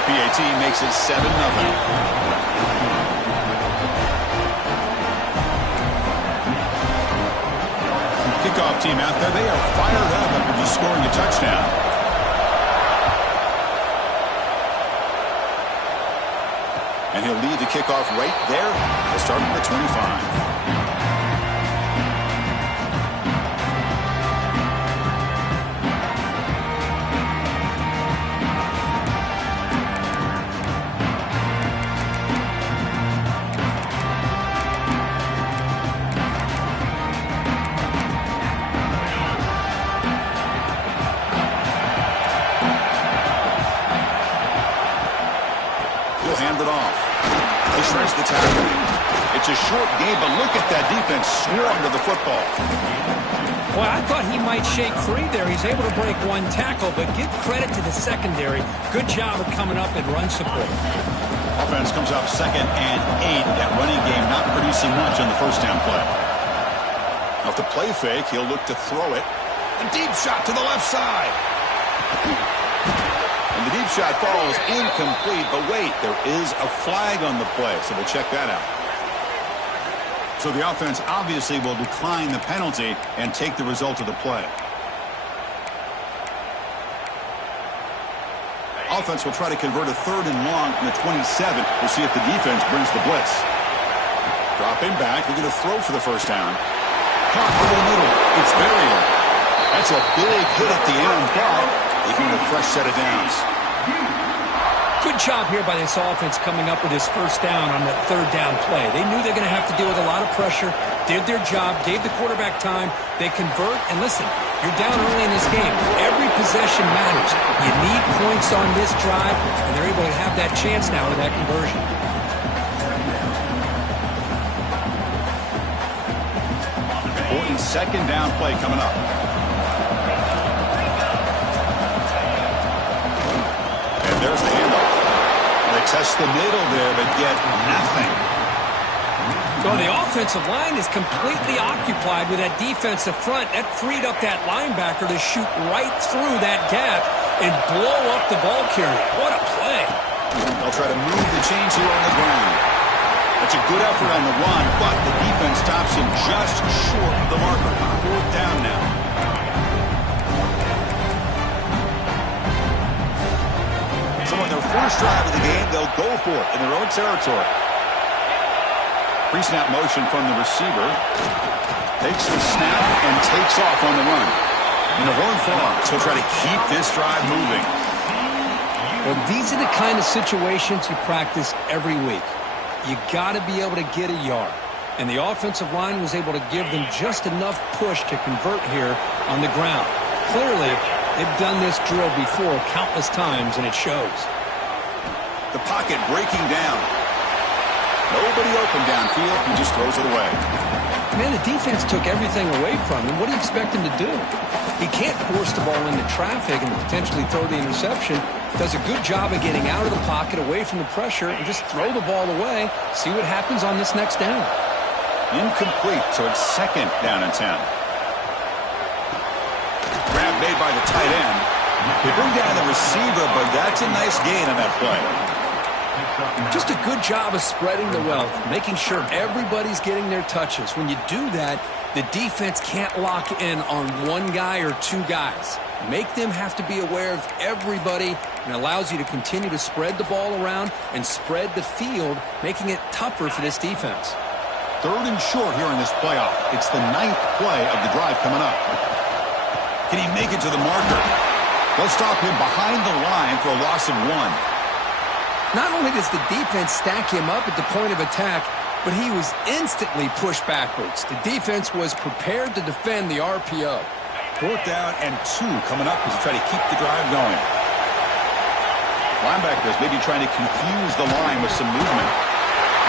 the PAT makes it 7-0. Kickoff team out there, they are fired up after just scoring a touchdown. And he'll lead the kickoff right there. He'll start at the 25. Hand it off. He shreds the tackle. It's a short game, but look at that defense swarm to the football. Well, I thought he might shake free there. He's able to break one tackle, but give credit to the secondary. Good job of coming up and run support. Offense comes up 2nd and 8. That running game not producing much on the first down play. Off the play fake, he'll look to throw it. A deep shot to the left side. And the deep shot falls incomplete, but wait, there is a flag on the play, so we'll check that out. So the offense obviously will decline the penalty and take the result of the play. Offense will try to convert a 3rd and long from the 27. We'll see if the defense brings the blitz. Dropping back, looking to throw for the first down. Caught over the middle. It's buried. That's a big hit at the end, but they get a fresh set of downs. Good job here by this offense coming up with his first down on that 3rd down play. They knew they were going to have to deal with a lot of pressure, did their job, gave the quarterback time. They convert, and listen, you're down early in this game. Every possession matters. You need points on this drive, and they're able to have that chance now with that conversion. Important 2nd down play coming up. There's the handoff. They test the middle there, but get nothing. So the offensive line is completely occupied with that defensive front. That freed up that linebacker to shoot right through that gap and blow up the ball carrier. What a play. They'll try to move the chains here on the ground. That's a good effort on the run, but the defense stops him just short of the marker. 4th down now. So on their first drive of the game, they'll go for it in their own territory. Pre-snap motion from the receiver. Takes the snap and takes off on the run. In the horn frogs, he'll try to keep this drive moving. Well, these are the kind of situations you practice every week. You got to be able to get a yard. And the offensive line was able to give them just enough push to convert here on the ground. Clearly, they've done this drill before countless times, and it shows. The pocket breaking down. Nobody open downfield. He just throws it away. Man, the defense took everything away from him. What do you expect him to do? He can't force the ball into traffic and potentially throw the interception. Does a good job of getting out of the pocket, away from the pressure, and just throw the ball away. See what happens on this next down. Incomplete, so it's 2nd down and 10. Grab made by the tight end. They bring down the receiver, but that's a nice gain on that play. Just a good job of spreading the wealth, making sure everybody's getting their touches. When you do that, the defense can't lock in on one guy or 2 guys. Make them have to be aware of everybody, and allows you to continue to spread the ball around and spread the field, making it tougher for this defense. 3rd and short here in this playoff. It's the 9th play of the drive coming up. Can he make it to the marker? They'll stop him behind the line for a loss of 1. Not only does the defense stack him up at the point of attack, but he was instantly pushed backwards. The defense was prepared to defend the RPO. 4th down and 2 coming up as they try to keep the drive going. Linebackers maybe trying to confuse the line with some movement.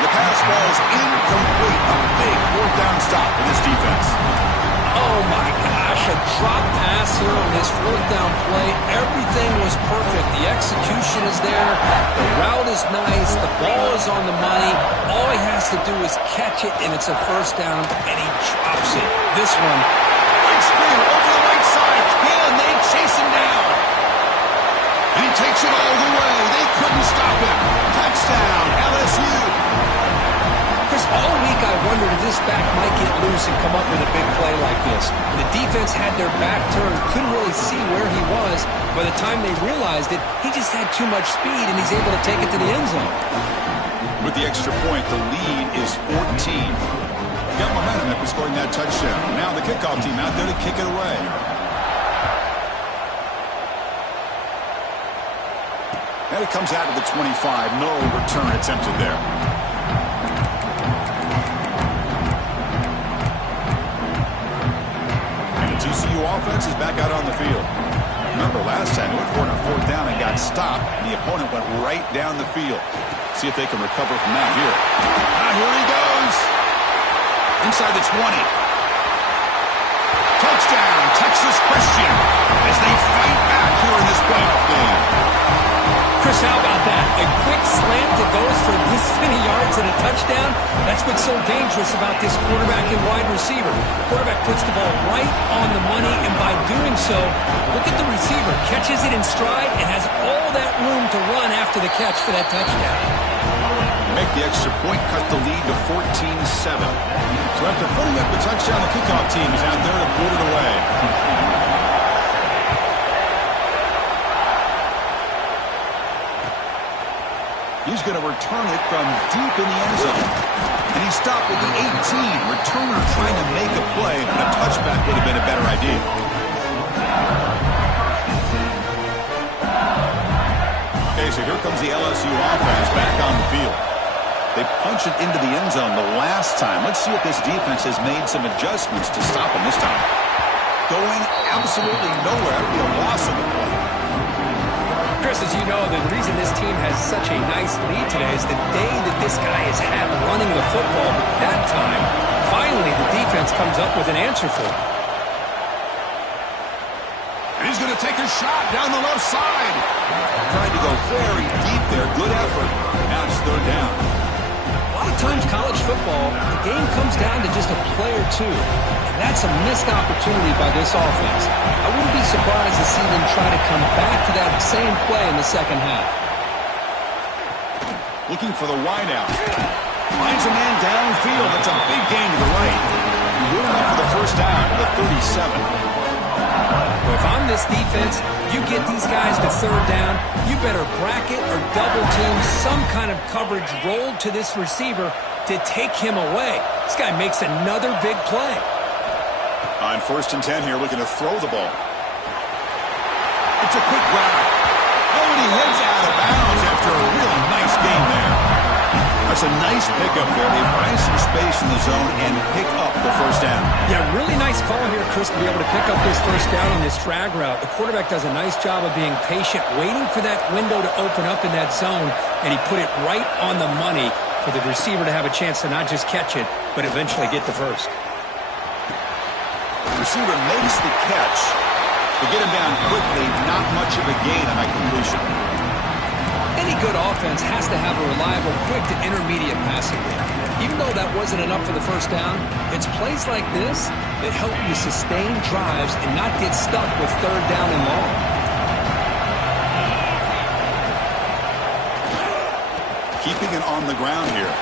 The pass falls incomplete. A big 4th down stop for this defense. Oh my gosh, a drop pass here on this 4th down play. Everything was perfect. The execution is there. The route is nice. The ball is on the money. All he has to do is catch it, and it's a 1st down, and he drops it. This one. Right screen over the right side. Can they chase him down? And he takes it all the way. They couldn't stop him. Touchdown, LSU. Chris, all week I wondered if this back might get loose and come up with a big play like this. The defense had their back turned, couldn't really see where he was. By the time they realized it, he just had too much speed, and he's able to take it to the end zone. With the extra point, the lead is 14. Got momentum after scoring that touchdown. Now the kickoff team out there to kick it away. And it comes out to the 25. No return attempted there. TCU offense is back out on the field. Remember, last time they went for it on fourth down and got stopped, and the opponent went right down the field. See if they can recover from that here. Here he goes. Inside the 20. Touchdown, Texas Christian, as they fight back here in this playoff game. Chris, how about that? A quick slant that goes for this many yards and a touchdown. That's what's so dangerous about this quarterback and wide receiver. The quarterback puts the ball right on the money, and by doing so, look at the receiver. Catches it in stride and has all that room to run after the catch for that touchdown. Make the extra point, cut the lead to 14-7. So after putting up the touchdown, the kickoff team is out there to put it away. He's going to return it from deep in the end zone. And he stopped at the 18. Returner trying to make a play, but a touchback would have been a better idea. Okay, so here comes the LSU offense back on the field. They punch it into the end zone the last time. Let's see if this defense has made some adjustments to stop them this time. Going absolutely nowhere. It'll be a loss of the play. Chris, as you know, the reason this team has such a nice lead today is the day that this guy has had running the football. But that time, finally, the defense comes up with an answer for it. And he's going to take a shot down the left side. Tried to go very deep there. Good effort. Now it's third down. A lot of times, college football, the game comes down to just a play or two. And that's a missed opportunity by this offense. I wouldn't be surprised to see them try to come back to that same play in the second half. Looking for the wideout. Finds a man downfield. That's a big gain to the right. Good enough for the first down to the 37. Well, if I'm this defense, you get these guys to third down, you better bracket or double team some kind of coverage rolled to this receiver to take him away. This guy makes another big play. On 1st and 10 here, looking to throw the ball. It's a quick grab. Oh, and he heads out of bounds after a really nice game there. That's a nice pickup there. They find some space in the zone and pick up the first down. Yeah, really nice call here, Chris, to be able to pick up this first down on this drag route. The quarterback does a nice job of being patient, waiting for that window to open up in that zone, and he put it right on the money for the receiver to have a chance to not just catch it, but eventually get the first. The receiver makes the catch. To get him down quickly, not much of a gain on that completion. Any good offense has to have a reliable, quick to intermediate passing game. Even though that wasn't enough for the first down, it's plays like this that help you sustain drives and not get stuck with third down and long. Keeping it on the ground here.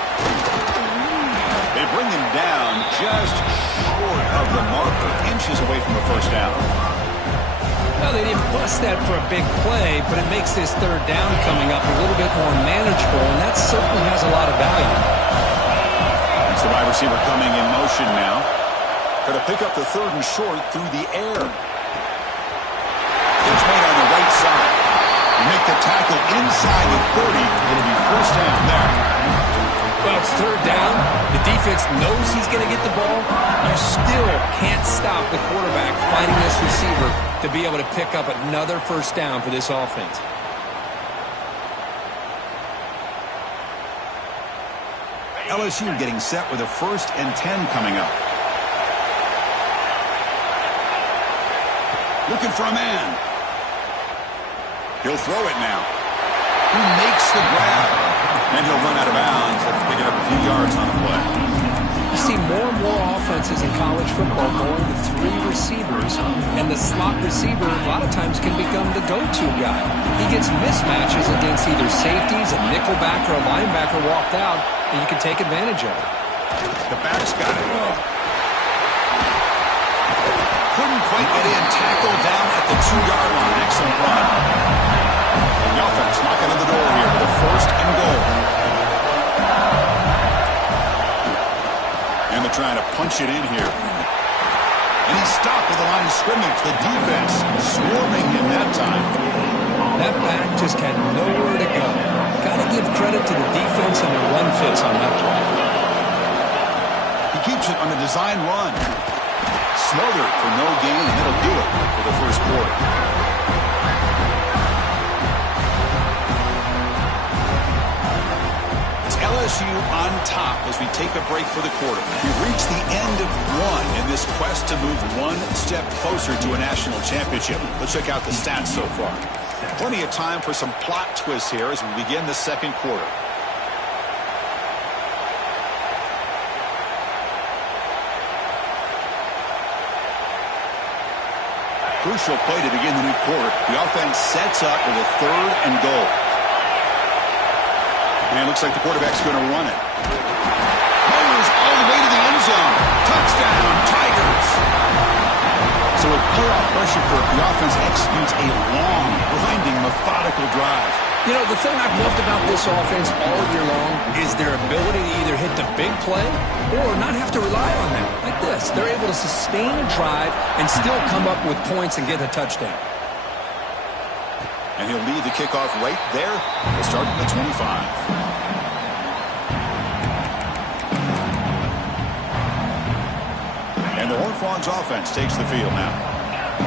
They bring him down just short of the marker, inches away from the first down. Well, they didn't bust that for a big play, but it makes this third down coming up a little bit more manageable, and that certainly has a lot of value. It's the wide receiver coming in motion now. Got to pick up the third and short through the air. It's made on the right side. You make the tackle inside the 30. It'll be first down there. Well, it's third down. The defense knows he's going to get the ball. You still can't stop the quarterback fighting this receiver to be able to pick up another first down for this offense. LSU getting set with a 1st and 10 coming up. Looking for a man. He'll throw it now. He makes the grab. And he'll run out of bounds after picking up a few yards on the play. You see more and more offenses in college football going with 3 receivers, and the slot receiver a lot of times can become the go-to guy. He gets mismatches against either safeties, a nickelback, or a linebacker walked out, and you can take advantage of it. The back's got it. Couldn't quite get in. Tackle down at the 2-yard line. Excellent run. And the offense knocking on the door here with a 1st and goal. And they're trying to punch it in here. And he's stopped at the line of scrimmage. The defense swarming him that time. That back just had nowhere to go. Got to give credit to the defense and their run fits on that play. He keeps it on a design run. Smothered for no gain, and that'll do it for the first quarter. It's LSU on top as we take a break for the quarter. We've reached the end of 1 in this quest to move 1 step closer to a national championship. Let's check out the stats so far. Plenty of time for some plot twists here as we begin the second quarter. Crucial play to begin the new quarter. The offense sets up with a 3rd and goal. And it looks like the quarterback's going to run it. Motors all the way to the end zone. Touchdown, Tigers. So with playoff pressure for it, the offense executes a long, grinding, methodical drive. You know, the thing I've loved about this offense all year long is their ability to either hit the big play or not have to rely on that. Like this, they're able to sustain a drive and still come up with points and get a touchdown. And he'll lead the kickoff right there. We'll start at the 25. And the Horned Frogs offense takes the field now.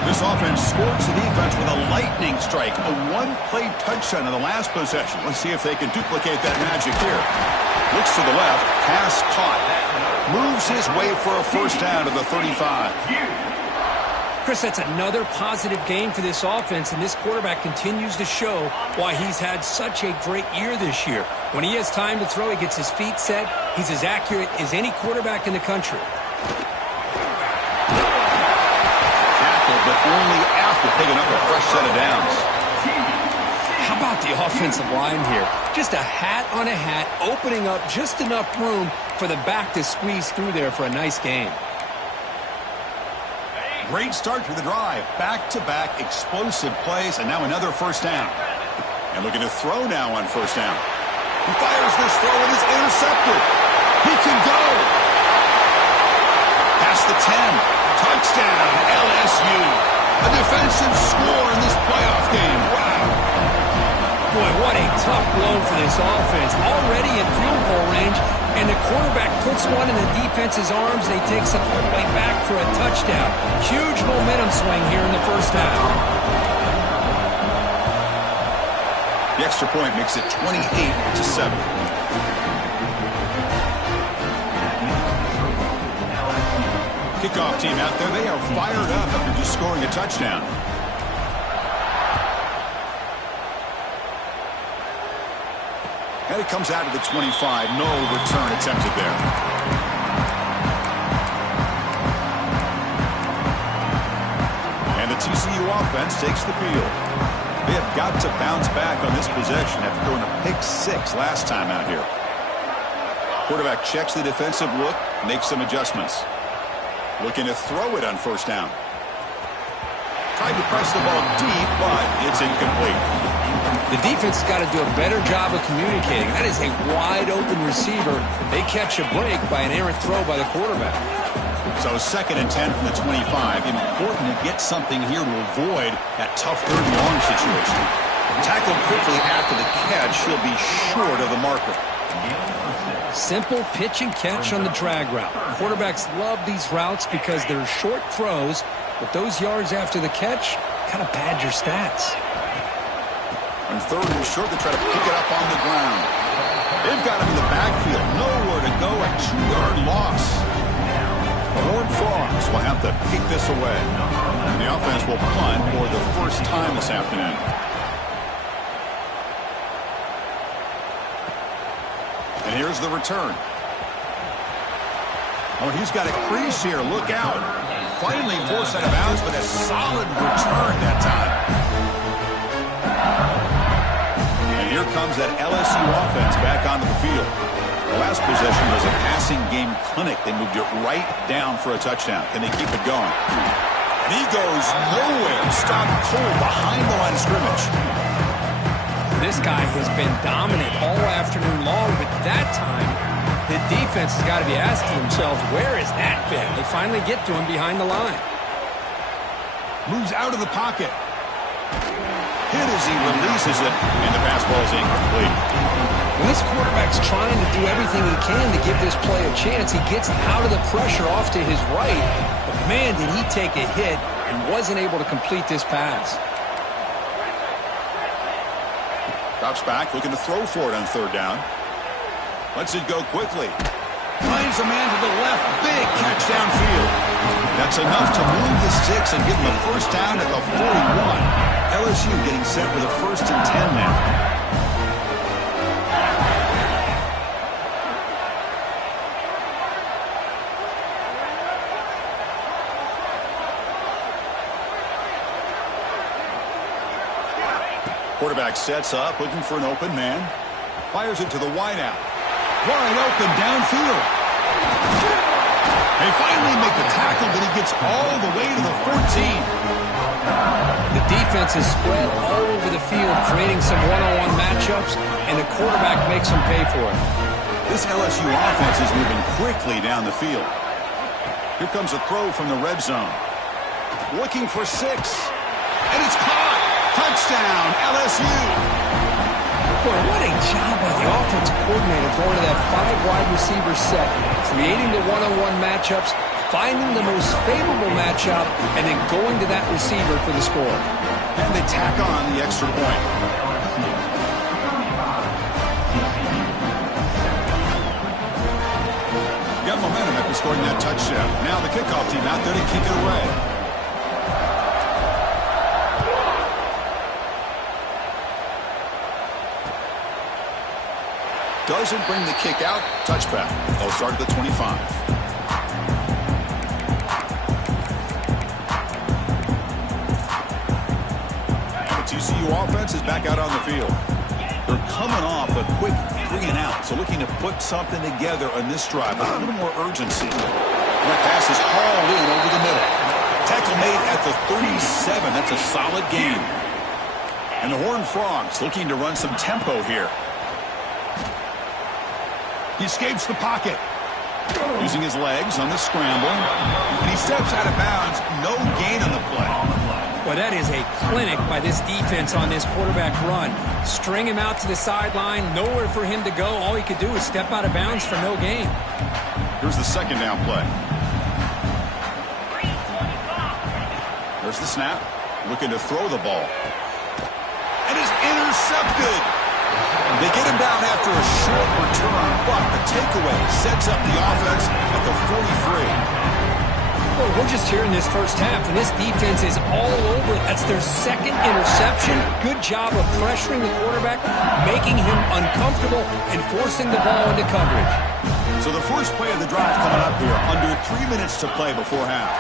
This offense scores the defense with a lightning strike, a 1-play touchdown in the last possession. Let's see if they can duplicate that magic here. Looks to the left, pass caught. Moves his way for a 1st down to the 35. Chris, that's another positive game for this offense, and this quarterback continues to show why he's had such a great year this year. When he has time to throw, he gets his feet set. He's as accurate as any quarterback in the country. But only after picking up a fresh set of downs. How about the offensive line here? Just a hat on a hat, opening up just enough room for the back to squeeze through there for a nice game. Great start to the drive. Back-to-back explosive plays, and now another 1st down. And looking to throw now on 1st down. He fires this throw and is intercepted. He can go. Past the 10. Touchdown, LSU. A defensive score in this playoff game. Wow. Boy, what a tough blow for this offense. Already in field goal range, and the quarterback puts one in the defense's arms, and he takes it all the way back for a touchdown. Huge momentum swing here in the 1st half. The extra point makes it 28-7. Kickoff team out there, they are fired up after just scoring a touchdown. And it comes out to the 25. No return attempted there. And the TCU offense takes the field. They have got to bounce back on this possession after throwing a pick 6 last time out here. Quarterback checks the defensive look, makes some adjustments. Looking to throw it on 1st down. Tried to press the ball deep, but it's incomplete. The defense has got to do a better job of communicating. That is a wide-open receiver. They catch a break by an errant throw by the quarterback. So 2nd and 10 from the 25. Important to get something here to avoid that tough 3rd and long situation. Tackled quickly after the catch. He'll be short of the marker. Simple pitch and catch on the drag route. Quarterbacks love these routes because they're short throws, but those yards after the catch kind of pad your stats. On 3rd and short, they try to pick it up on the ground. They've got him in the backfield. Nowhere to go. A 2-yard loss. The Horned Frogs will have to kick this away. And the offense will punt for the 1st time this afternoon. And here's the return. Oh, he's got a crease here. Look out. Finally forced out of bounds, but a solid return that time. And here comes that LSU offense back onto the field. The last possession was a passing game clinic. They moved it right down for a touchdown. Can they keep it going? And he goes nowhere. Stopped cold behind the line of scrimmage. This guy has been dominant all afternoon long, but that time the defense has got to be asking themselves, where has that been? They finally get to him behind the line. Moves out of the pocket. Hit as he releases it, and the pass ball is incomplete. When this quarterback's trying to do everything he can to give this play a chance, he gets out of the pressure off to his right. But man, did he take a hit and wasn't able to complete this pass. Drops back, looking to throw for it on third down. Lets it go quickly. Finds a man to the left. Big catch downfield. That's enough to move the sticks and give him a first down at the 41. LSU getting set with a 1st and 10 now. Quarterback sets up, looking for an open man. Fires it to the wideout. Wide open downfield. They finally make the tackle, but he gets all the way to the 14. The defense is spread all over the field, creating some one-on-one matchups, and the quarterback makes them pay for it. This LSU offense is moving quickly down the field. Here comes a throw from the red zone. Looking for 6. And it's caught. Touchdown, LSU. Boy, what a job by the offensive coordinator going to that 5 wide receiver set, creating the one-on-one matchups, finding the most favorable matchup, and then going to that receiver for the score. And they tack on the extra point. Got momentum after scoring that touchdown. Now the kickoff team out there to kick it away. Doesn't bring the kick out. Touchback. They'll start at the 25. And the TCU offense is back out on the field. They're coming off a quick 3 and out, so looking to put something together on this drive with a little more urgency. And that pass is hauled in over the middle. Tackle made at the 37. That's a solid gain. And the Horned Frogs looking to run some tempo here. He escapes the pocket. Using his legs on the scramble. And he steps out of bounds. No gain on the play. Well, that is a clinic by this defense on this quarterback run. String him out to the sideline. Nowhere for him to go. All he could do is step out of bounds for no gain. Here's the second down play. There's the snap. Looking to throw the ball. And is intercepted. They get him down after a short return, but the takeaway sets up the offense at the 43. Well, we're just here in this first half, and this defense is all over. That's their second interception. Good job of pressuring the quarterback, making him uncomfortable, and forcing the ball into coverage. So the first play of the drive coming up here, under 3 minutes to play before half.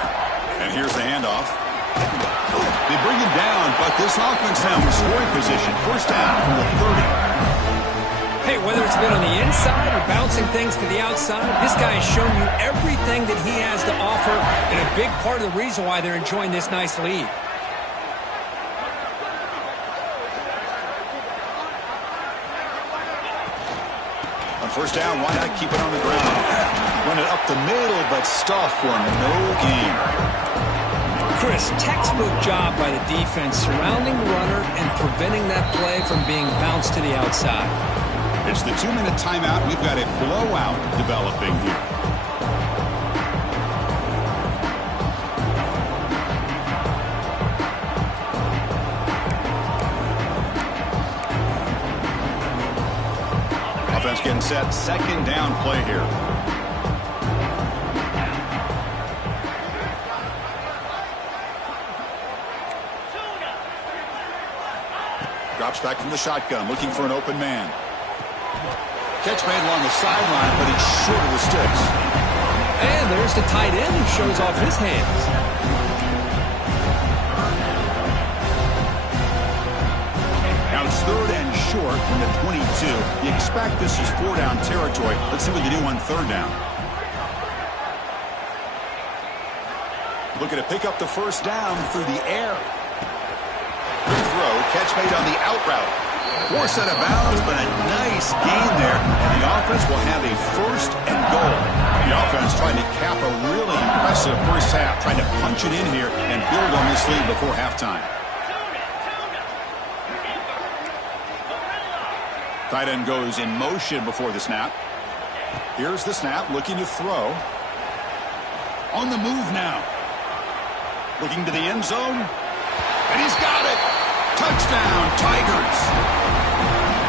And here's the handoff. They bring him down, but this offense now in scoring position. First down from the 30. Hey, whether it's been on the inside or bouncing things to the outside, this guy has shown you everything that he has to offer, and a big part of the reason why they're enjoying this nice lead. On first down, why not keep it on the ground? Run it up the middle, but stuff for no gain. Chris, textbook job by the defense surrounding the runner and preventing that play from being bounced to the outside. It's the 2-minute timeout. We've got a blowout developing here. Offense getting set. Second down play here. Drops back from the shotgun, looking for an open man. Catch made along the sideline, but he's short of the sticks. And there's the tight end who shows off his hands. Now it's 3rd and short from the 22. You expect this is 4-down territory. Let's see what they do on 3rd down. Looking to pick up the 1st down through the air. Good throw. Catch made on the out route. Forced out of bounds, but a nice gain there. And the offense will have a 1st and goal. The offense trying to cap a really impressive first half. Trying to punch it in here and build on this lead before halftime. Tight end goes in motion before the snap. Here's the snap, looking to throw. On the move now. Looking to the end zone. And he's got it. Touchdown, Tigers.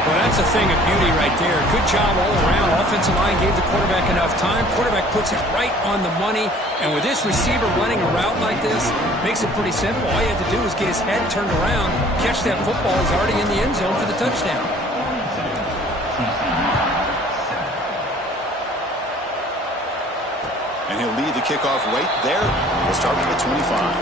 Well, that's a thing of beauty right there. Good job all around. Offensive line gave the quarterback enough time. Quarterback puts it right on the money. And with this receiver running a route like this, makes it pretty simple. All you have to do is get his head turned around, catch that football. He's already in the end zone for the touchdown. And he'll lead the kickoff right there. We'll start with the 25.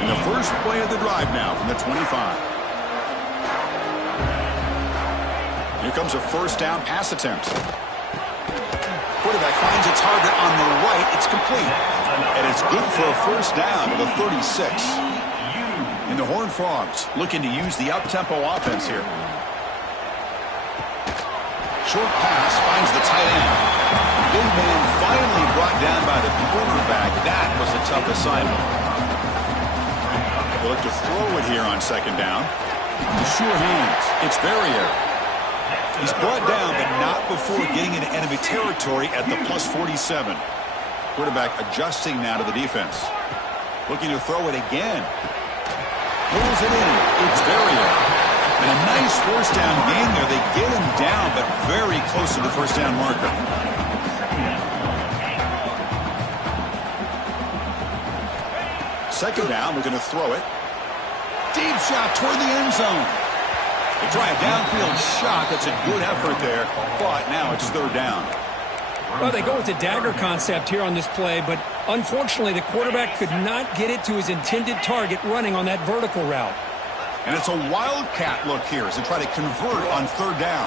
And the first play of the drive now from the 25. Here comes a 1st down pass attempt. Quarterback finds a target on the right. It's complete. And it's good for a 1st down to the 36. And the Horned Frogs looking to use the up-tempo offense here. Short pass finds the tight end. Big man finally brought down by the quarterback. That was a tough assignment. They'll look to throw it here on 2nd down. The sure hands. It's Verrier. He's brought down, but not before getting into enemy territory at the plus 47. Quarterback adjusting now to the defense. Looking to throw it again. Pulls it in. It's Verrier. And a nice 1st down gain there. They get him down, but very close to the 1st down marker. Second down, we're going to throw it. Deep shot toward the end zone. They try a downfield shot. That's a good effort there, but now it's 3rd down. Well, they go with the dagger concept here on this play, but unfortunately the quarterback could not get it to his intended target running on that vertical route. And it's a wildcat look here as they try to convert on 3rd down.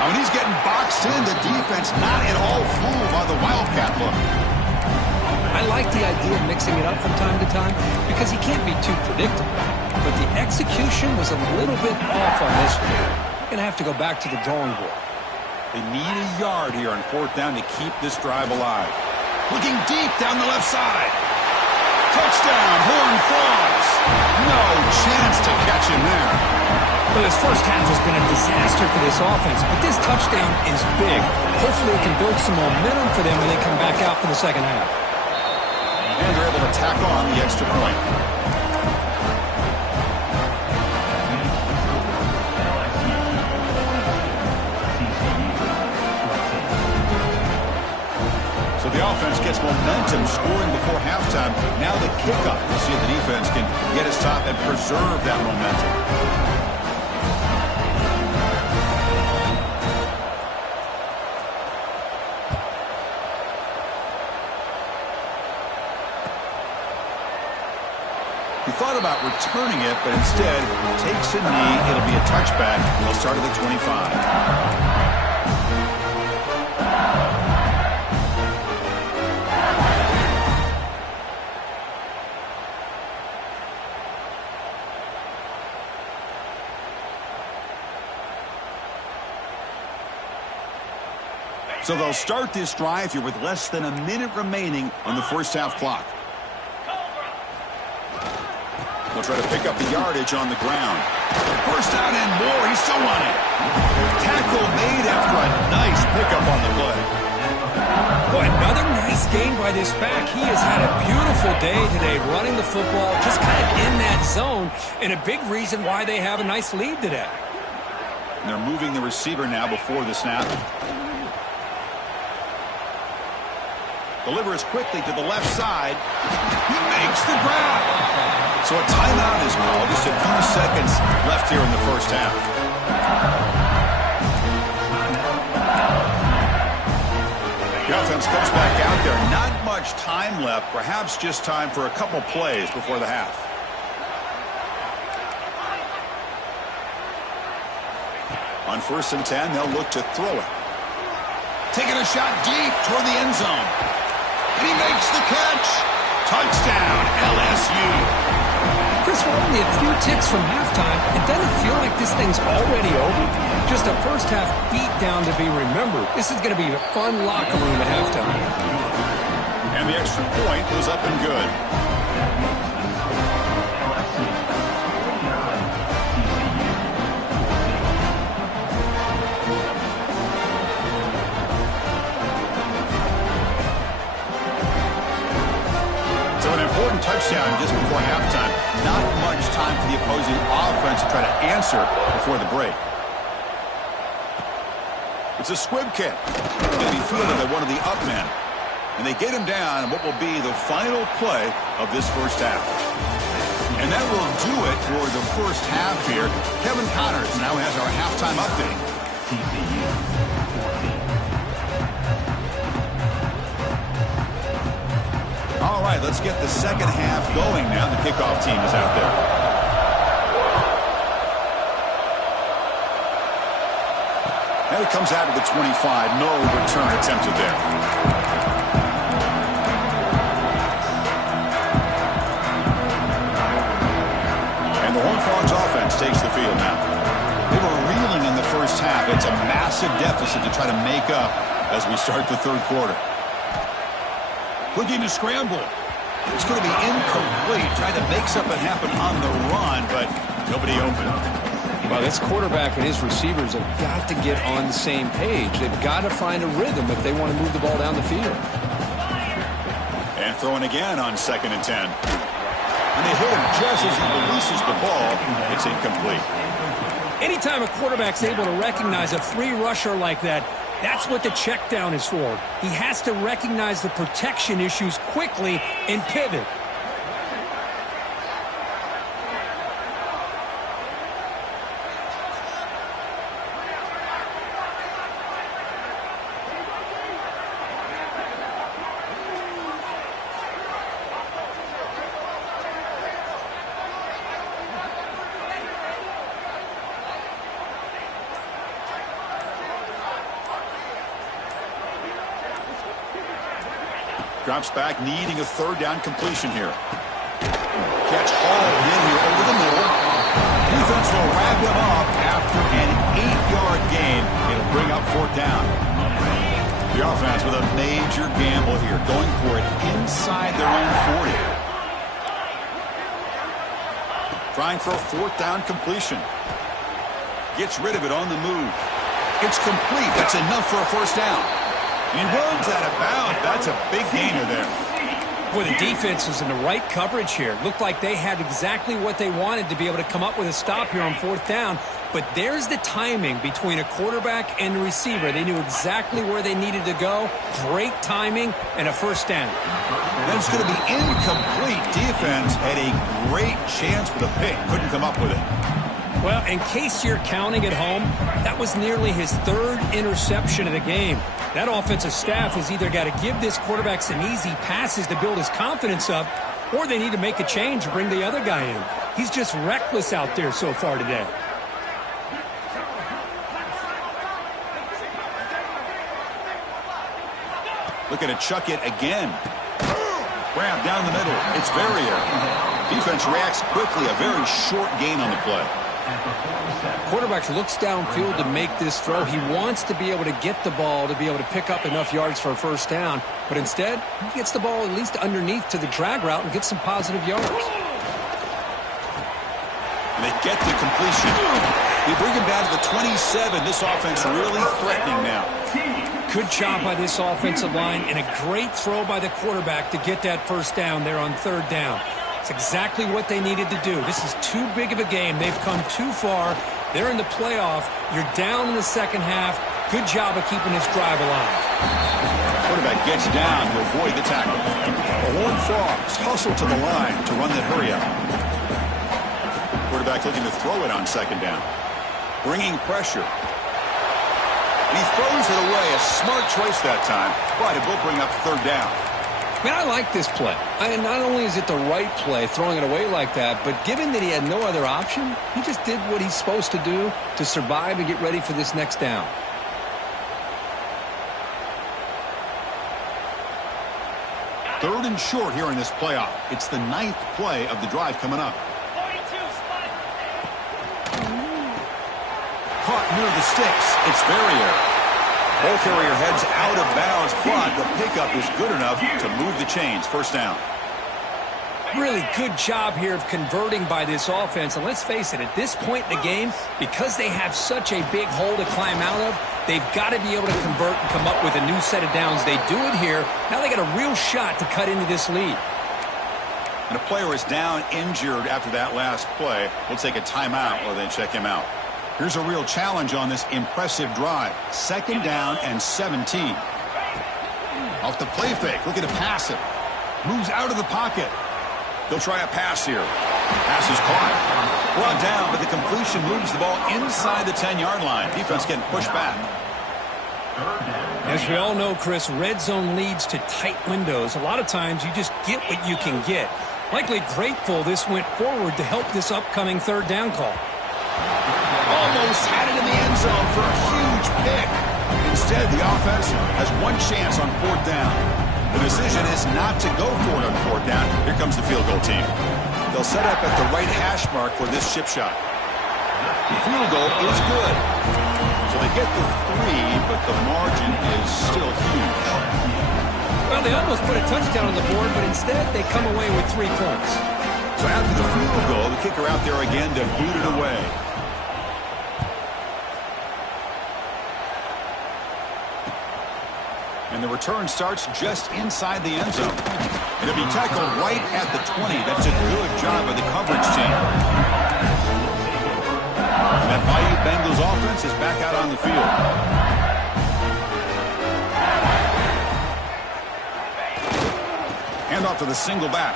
Now when he's getting boxed in, the defense not at all fooled by the wildcat look. I like the idea of mixing it up from time to time because he can't be too predictable. But the execution was a little bit off on this one. Going to have to go back to the drawing board. They need a yard here on 4th down to keep this drive alive. Looking deep down the left side. Touchdown, Horned Frogs. No chance to catch him there. Well, this first half has been a disaster for this offense, but this touchdown is big. Hopefully it can build some momentum for them when they come back out for the second half. And they're able to tack on the extra point. So the offense gets momentum scoring before halftime. Now the kickoff. We'll see if the defense can get his top and preserve that momentum. He thought about returning it, but instead takes a knee. It'll be a touchback. We'll start at the 25. So they'll start this drive here with less than a minute remaining on the first half clock. They'll try to pick up the yardage on the ground. First down and more. He's still on it. Tackle made after a nice pickup on the play. Boy, another nice gain by this back. He has had a beautiful day today running the football, just kind of in that zone, and a big reason why they have a nice lead today. And they're moving the receiver now before the snap. Delivers quickly to the left side. He makes the grab. So a timeout is called. Just a few seconds left here in the first half. The offense comes back out there. Not much time left. Perhaps just time for a couple plays before the half. On 1st and 10, they'll look to throw it. Taking a shot deep toward the end zone. And he makes the catch. Touchdown, LSU. Chris, we're only a few ticks from halftime. It doesn't feel like this thing's already over. Just a first half beat down to be remembered. This is going to be a fun locker room at halftime. And the extra point was up and good. Touchdown just before halftime. Not much time for the opposing offense to try to answer before the break. It's a squib kick. It's going to be fielded by one of the up men. And they get him down in what will be the final play of this first half. And that will do it for the first half here. Kevin Connors now has our halftime update. All right, let's get the second half going now. The kickoff team is out there. And it comes out of the 25. No return attempted there. And the Horned Frogs offense takes the field now. They were reeling in the first half. It's a massive deficit to try to make up as we start the third quarter. Looking to scramble. It's going to be incomplete. Trying to make something happen on the run, but nobody open. Well, this quarterback and his receivers have got to get on the same page. They've got to find a rhythm if they want to move the ball down the field. And throwing again on 2nd and 10. And they hit him just as he releases the ball. It's incomplete. Anytime a quarterback's able to recognize a free rusher like that, that's what the check down is for. He has to recognize the protection issues quickly and pivot. Drops back, needing a third down completion here. Catch hauled in here over the middle. Defense will wrap him up after an 8-yard gain. It'll bring up 4th down. The offense with a major gamble here, going for it inside their own 40. Trying for a 4th down completion. Gets rid of it on the move. It's complete. That's enough for a first down. He runs out of bounds. That's a big gainer there. Boy, the defense was in the right coverage here. Looked like they had exactly what they wanted to be able to come up with a stop here on 4th down. But there's the timing between a quarterback and the receiver. They knew exactly where they needed to go. Great timing and a first down. Then it's going to be incomplete. Defense had a great chance for the pick. Couldn't come up with it. Well, in case you're counting at home, that was nearly his 3rd interception of the game. That offensive staff has either got to give this quarterback some easy passes to build his confidence up, or they need to make a change and bring the other guy in. He's just reckless out there so far today. Looking to chuck it again. Grab down the middle. It's Verrier. Defense reacts quickly. A very short gain on the play. Quarterback looks downfield to make this throw. He wants to be able to get the ball to be able to pick up enough yards for a first down. But instead, he gets the ball at least underneath to the drag route and gets some positive yards. And they get the completion. They bring him down to the 27. This offense really threatening now. Good job by this offensive line and a great throw by the quarterback to get that first down there on 3rd down. It's exactly what they needed to do. This is too big of a game. They've come too far. They're in the playoff. You're down in the second half. Good job of keeping this drive alive. Quarterback gets down to avoid the tackle. The Horned Frogs hustle to the line to run that hurry up. Quarterback looking to throw it on second down. Bringing pressure. And he throws it away. A smart choice that time. But it will bring up third down. Man, I like this play. Not only is it the right play, throwing it away like that, but given that he had no other option, he just did what he's supposed to do to survive and get ready for this next down. Third and short here in this playoff. It's the 9th play of the drive coming up. Caught near the sticks. It's Verrier. Ball carrier heads out of bounds, but the pickup is good enough to move the chains. First down. Really good job here of converting by this offense. And let's face it, at this point in the game, because they have such a big hole to climb out of, they've got to be able to convert and come up with a new set of downs. They do it here. Now they got a real shot to cut into this lead. And a player is down injured after that last play. We'll take a timeout while they check him out. Here's a real challenge on this impressive drive. Second down and 17. Off the play fake, looking to pass it. Moves out of the pocket. They'll try a pass here. Pass is caught. Brought down, but the completion moves the ball inside the 10-yard line. Defense getting pushed back. As we all know, Chris, red zone leads to tight windows. A lot of times you just get what you can get. Likely grateful this went forward to help this upcoming third down call. Almost had it in the end zone for a huge pick. Instead, the offense has one chance on fourth down. The decision is not to go for it on fourth down. Here comes the field goal team. They'll set up at the right hash mark for this chip shot. The field goal is good. So they get the 3, but the margin is still huge. Well, they almost put a touchdown on the board, but instead they come away with 3 points. So after the field goal, the kicker out there again to boot it away. And the return starts just inside the end zone. It'll be tackled right at the 20. That's a good job of the coverage team. And that Bayou Bengals offense is back out on the field. Hand off to the single back.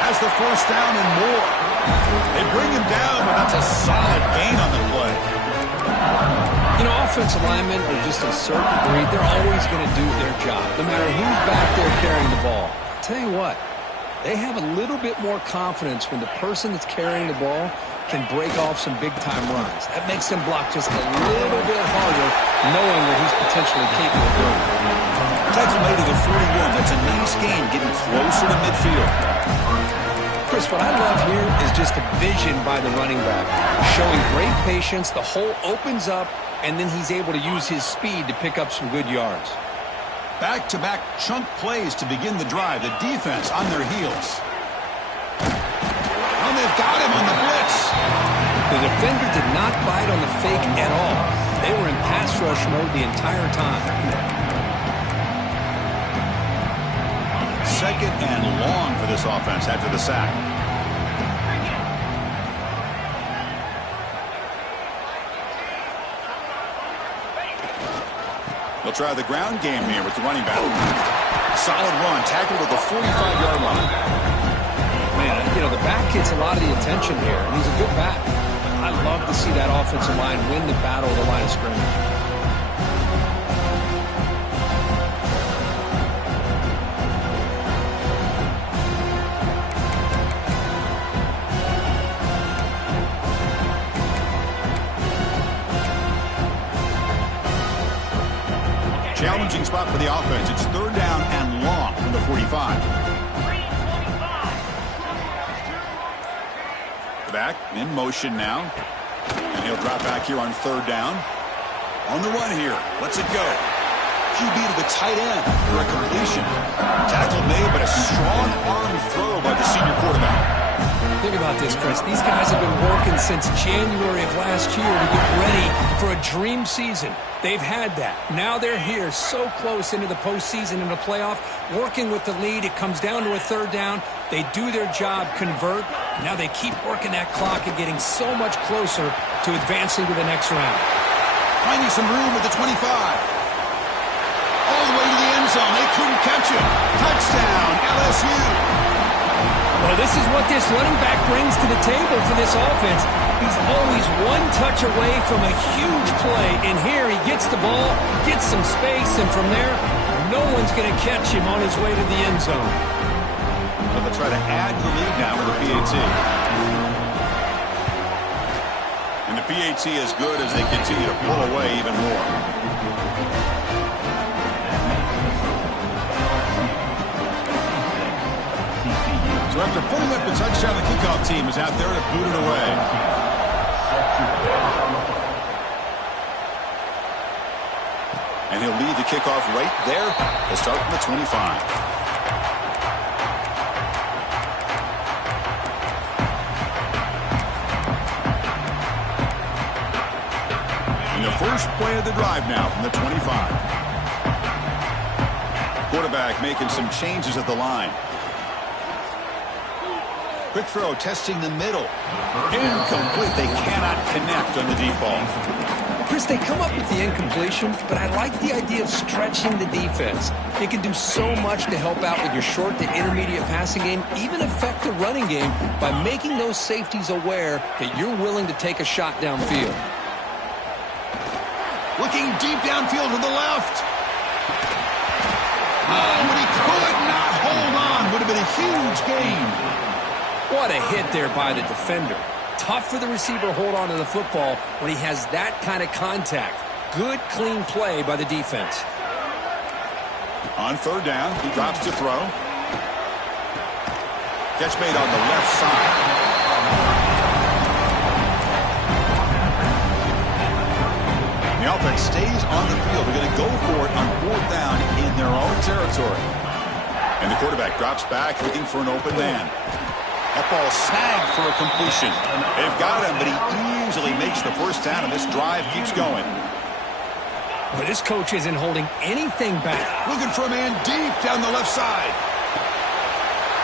Has the first down and more. They bring him down, but that's a solid gain on the play. You know, offensive linemen are just a certain breed. They're always going to do their job, no matter who's back there carrying the ball. I'll tell you what, they have a little bit more confidence when the person that's carrying the ball can break off some big-time runs. That makes them block just a little bit harder, knowing what he's potentially capable of doing. Tackle made to the 41. That's a nice gain, getting closer to midfield. Chris, what I love here is just the vision by the running back. Showing great patience, the hole opens up, and then he's able to use his speed to pick up some good yards. Back-to-back chunk plays to begin the drive. The defense on their heels. And they've got him on the blitz. The defender did not bite on the fake at all. They were in pass rush mode the entire time. Second and long for this offense after the sack. They'll try the ground game here with the running back. Solid run, tackled at the 45-yard line. Man, you know, the back gets a lot of the attention here, and he's a good back. I love to see that offensive line win the battle of the line of scrimmage. Challenging spot for the offense. It's third down and long from the 45. The back in motion now. And he'll drop back here on third down. On the run here. Lets it go. QB to the tight end for a completion. Tackle made, but a strong arm throw by the senior quarterback. Think about this, Chris. These guys have been working since January of last year to get ready for a dream season. They've had that. Now they're here so close into the postseason and the playoff, working with the lead. It comes down to a third down. They do their job, convert. Now they keep working that clock and getting so much closer to advancing to the next round. Finding some room at the 25. all the way to the end zone. They couldn't catch him. Touchdown, LSU. Well, this is what this running back brings to the table for this offense. He's always one touch away from a huge play. And here he gets the ball, gets some space, and from there, no one's going to catch him on his way to the end zone. So they'll try to add to the lead now with the PAT. And the PAT is good as they continue to pull away even more. So after putting up the touchdown, the kickoff team is out there to boot it away. And he'll lead the kickoff right there. They'll start from the 25. And the first play of the drive now from the 25. Quarterback making some changes at the line. Quick throw, testing the middle. Incomplete. They cannot connect on the deep ball. Chris, they come up with the incompletion, but I like the idea of stretching the defense. It can do so much to help out with your short to intermediate passing game, even affect the running game by making those safeties aware that you're willing to take a shot downfield. Looking deep downfield to the left. Oh, but he could not hold on. Would have been a huge gain. What a hit there by the defender. Tough for the receiver to hold on to the football when he has that kind of contact. Good, clean play by the defense. On third down, he drops to throw. Catch made on the left side. The offense stays on the field. They're going to go for it on fourth down in their own territory. And the quarterback drops back looking for an open man. That ball snagged for a completion. They've got him, but he easily makes the first down, and this drive keeps going. Well, this coach isn't holding anything back. Looking for a man deep down the left side.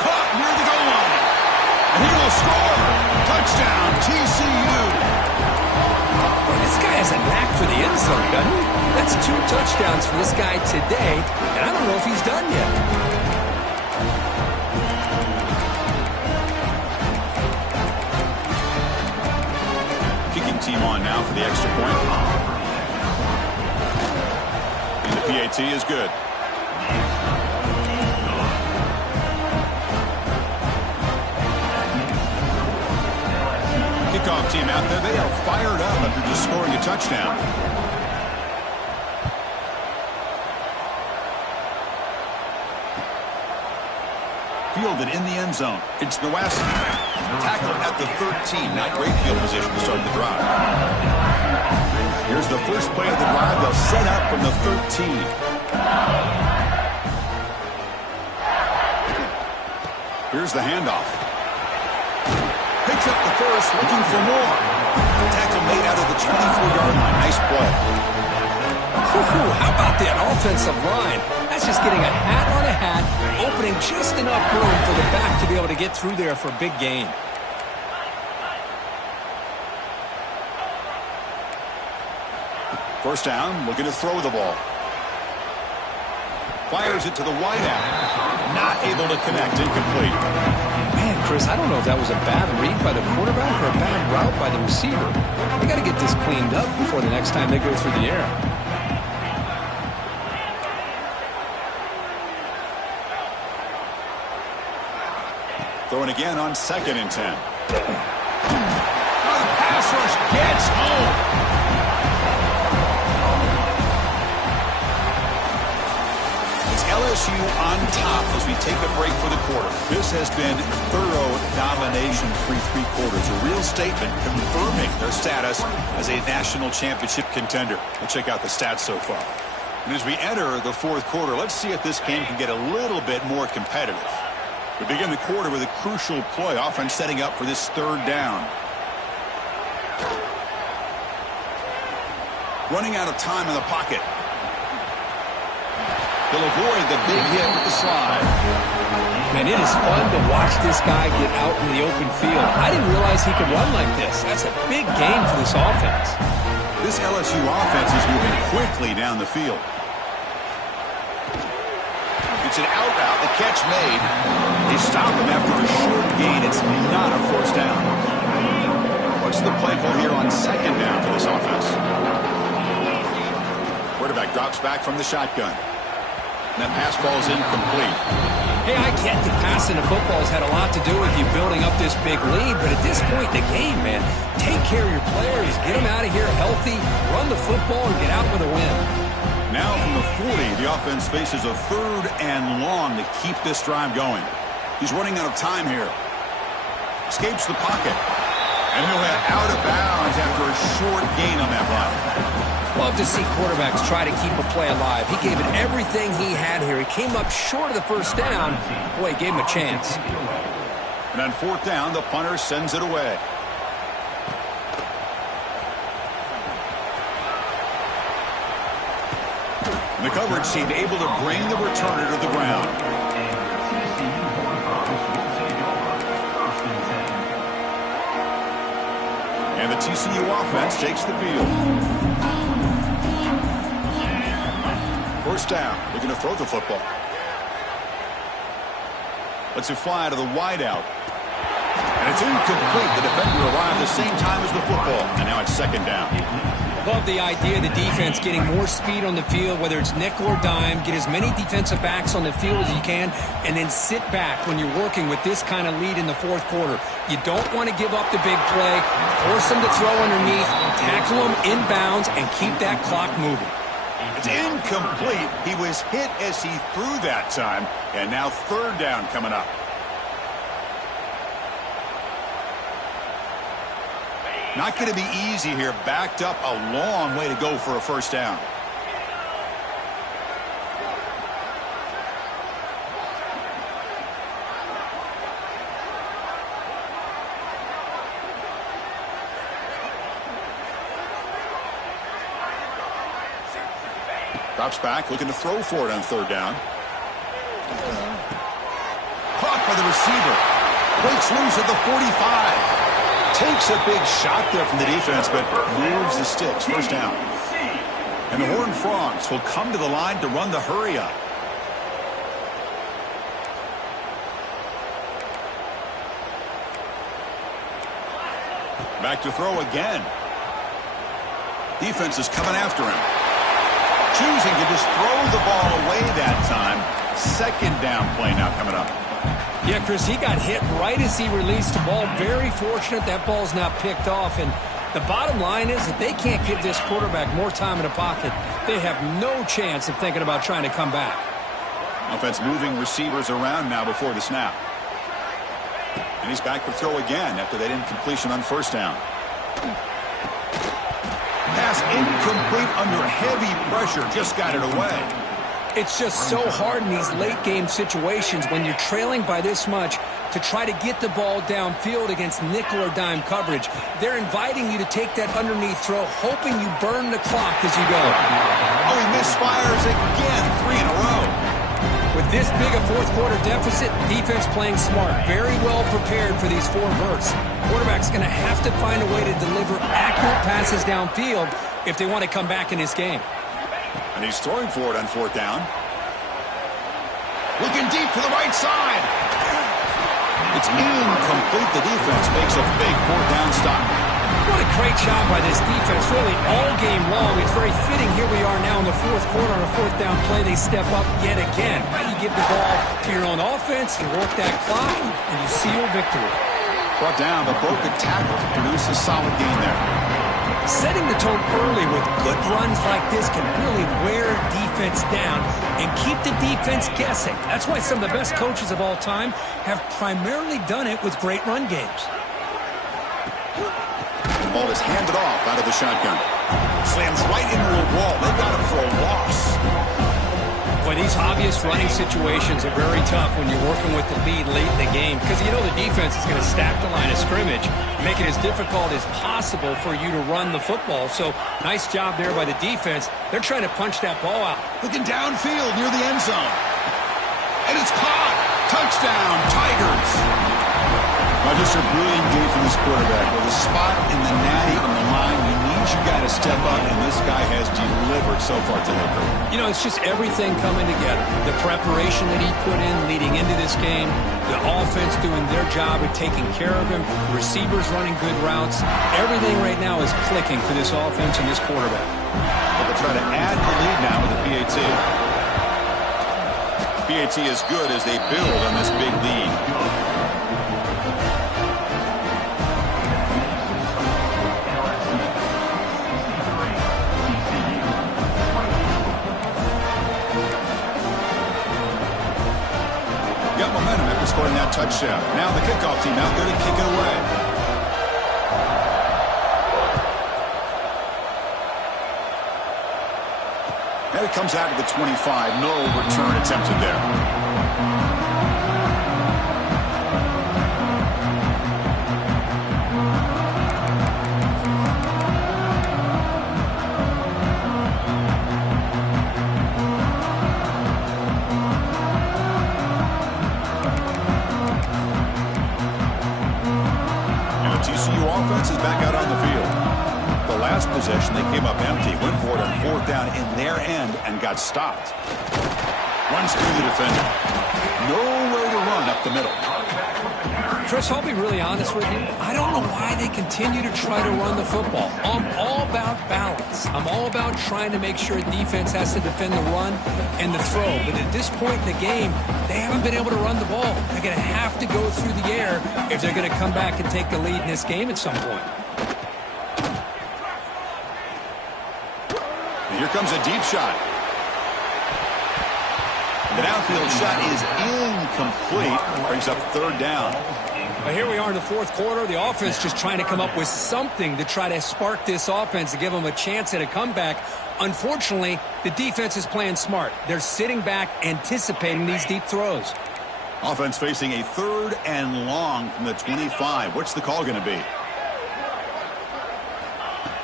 Caught near the goal line. And he will score. Touchdown, TCU. Well, this guy has a knack for the end zone, doesn't he? That's 2 touchdowns for this guy today, and I don't know if he's done yet. Team on now for the extra point. And the PAT is good. Kickoff team out there. They are fired up after just scoring a touchdown. Fielded in the end zone. It's the West. Tackled at the 13. Not great field position to start the drive. Here's the first play of the drive. They'll set up from the 13. Here's the handoff. Picks up the first, looking for more. Tackle made out of the 24-yard line. Nice play. How about that offensive line? That's just getting a hat on a hat, opening just enough room for the back to be able to get through there for a big gain. First down, looking to throw the ball. Fires it to the wideout. Not able to connect, incomplete. Man, Chris, I don't know if that was a bad read by the quarterback or a bad route by the receiver. They got to get this cleaned up before the next time they go through the air. Throwing again on 2nd and 10. Oh, the pass rush gets home. It's LSU on top as we take a break for the quarter. This has been thorough domination through 3 quarters. A real statement confirming their status as a national championship contender. We'll check out the stats so far. And as we enter the 4th quarter, let's see if this game can get a little bit more competitive. We begin the quarter with a crucial play. Offense setting up for this 3rd down. Running out of time in the pocket. He'll avoid the big hit with the slide. Man, it is fun to watch this guy get out in the open field. I didn't realize he could run like this. That's a big game for this offense. This LSU offense is moving quickly down the field. It's an out route. The catch made. They stop him after a short gain. It's not a first down. What's the play call here on second down for this offense? Quarterback drops back from the shotgun. And that pass ball is incomplete. Hey, I get that passing the football has had a lot to do with you building up this big lead, but at this point in the game, man, take care of your players, get them out of here healthy, run the football, and get out with a win. Now from the 40, the offense faces a 3rd and long to keep this drive going. He's running out of time here. Escapes the pocket. And he'll head out of bounds after a short gain on that run. Love to see quarterbacks try to keep a play alive. He gave it everything he had here. He came up short of the first down. Boy, he gave him a chance. And on 4th down, the punter sends it away. And the coverage team able to bring the returner to the ground. And the TCU offense takes the field. First down, looking to throw the football. Lets it fly to the wideout. And it's incomplete. The defender arrived the same time as the football. And now it's second down. Love the idea of the defense getting more speed on the field, whether it's nickel or dime. Get as many defensive backs on the field as you can, and then sit back when you're working with this kind of lead in the 4th quarter. You don't want to give up the big play. Force them to throw underneath, tackle them inbounds, and keep that clock moving. It's incomplete. He was hit as he threw that time. And now 3rd down coming up. Not going to be easy here. Backed up a long way to go for a first down. Drops back, looking to throw for it on 3rd down. Caught by the receiver. Breaks loose at the 45. Takes a big shot there from the defense, but moves the sticks. First down. And the Horned Frogs will come to the line to run the hurry up. Back to throw again. Defense is coming after him. Choosing to just throw the ball away that time. Second down play now coming up. Yeah, Chris, he got hit right as he released the ball. Very fortunate that ball's not picked off. And the bottom line is that they can't give this quarterback more time in the pocket. They have no chance of thinking about trying to come back. Offense moving receivers around now before the snap. And he's back to throw again after that incompletion on first down. Pass incomplete under heavy pressure. Just got it away. It's just so hard in these late-game situations when you're trailing by this much to try to get the ball downfield against nickel or dime coverage. They're inviting you to take that underneath throw, hoping you burn the clock as you go. Oh, he misfires again, 3 in a row. With this big a 4th quarter deficit, defense playing smart, very well prepared for these 4 verts. Quarterback's going to have to find a way to deliver accurate passes downfield if they want to come back in this game. And he's throwing for it on 4th down. Looking deep to the right side. It's incomplete. The defense makes a big 4th down stop. What a great job by this defense, really all game long. It's very fitting. Here we are now in the 4th quarter on a 4th down play. They step up yet again. Right? You give the ball to your own offense, you work that clock, and you seal victory. Brought down, but broke a tackle to produce a solid gain there. Setting the tone early with good runs like this can really wear defense down and keep the defense guessing. That's why some of the best coaches of all time have primarily done it with great run games. The ball is handed off out of the shotgun. Slams right into a wall. They got him for a loss. Boy, these obvious running situations are very tough when you're working with the lead late in the game because you know the defense is going to stack the line of scrimmage, make it as difficult as possible for you to run the football. So nice job there by the defense. They're trying to punch that ball out. Looking downfield near the end zone. And it's caught. Touchdown, Tigers. Now just a brilliant game from this quarterback. With a spot in the natty on the line, you need you got to step up, and this guy has delivered so far today, Kurt. You know, it's just everything coming together. The preparation that he put in leading into this game, the offense doing their job of taking care of him, the receivers running good routes. Everything right now is clicking for this offense and this quarterback. They'll try to add the lead now with the PAT. PAT is good as they build on this big lead. Got momentum after scoring that touchdown. Now the kickoff team out there to kick it away. And it comes out to the 25. No return attempted there. Is back out on the field. The last possession, they came up empty, went for it on fourth down in their end and got stopped. Runs through the defender. Nowhere to run up the middle. Chris, I'll be really honest with you. I don't know why they continue to try to run the football. I'm all about balance. I'm all about trying to make sure a defense has to defend the run and the throw. But at this point in the game, they haven't been able to run the ball. They're going to have to go through the air if they're going to come back and take the lead in this game at some point. And here comes a deep shot. The downfield shot is incomplete. Brings up third down. But here we are in the fourth quarter. The offense just trying to come up with something to try to spark this offense to give them a chance at a comeback. Unfortunately, the defense is playing smart. They're sitting back, anticipating these deep throws. Offense facing a third and long from the 25. What's the call going to be?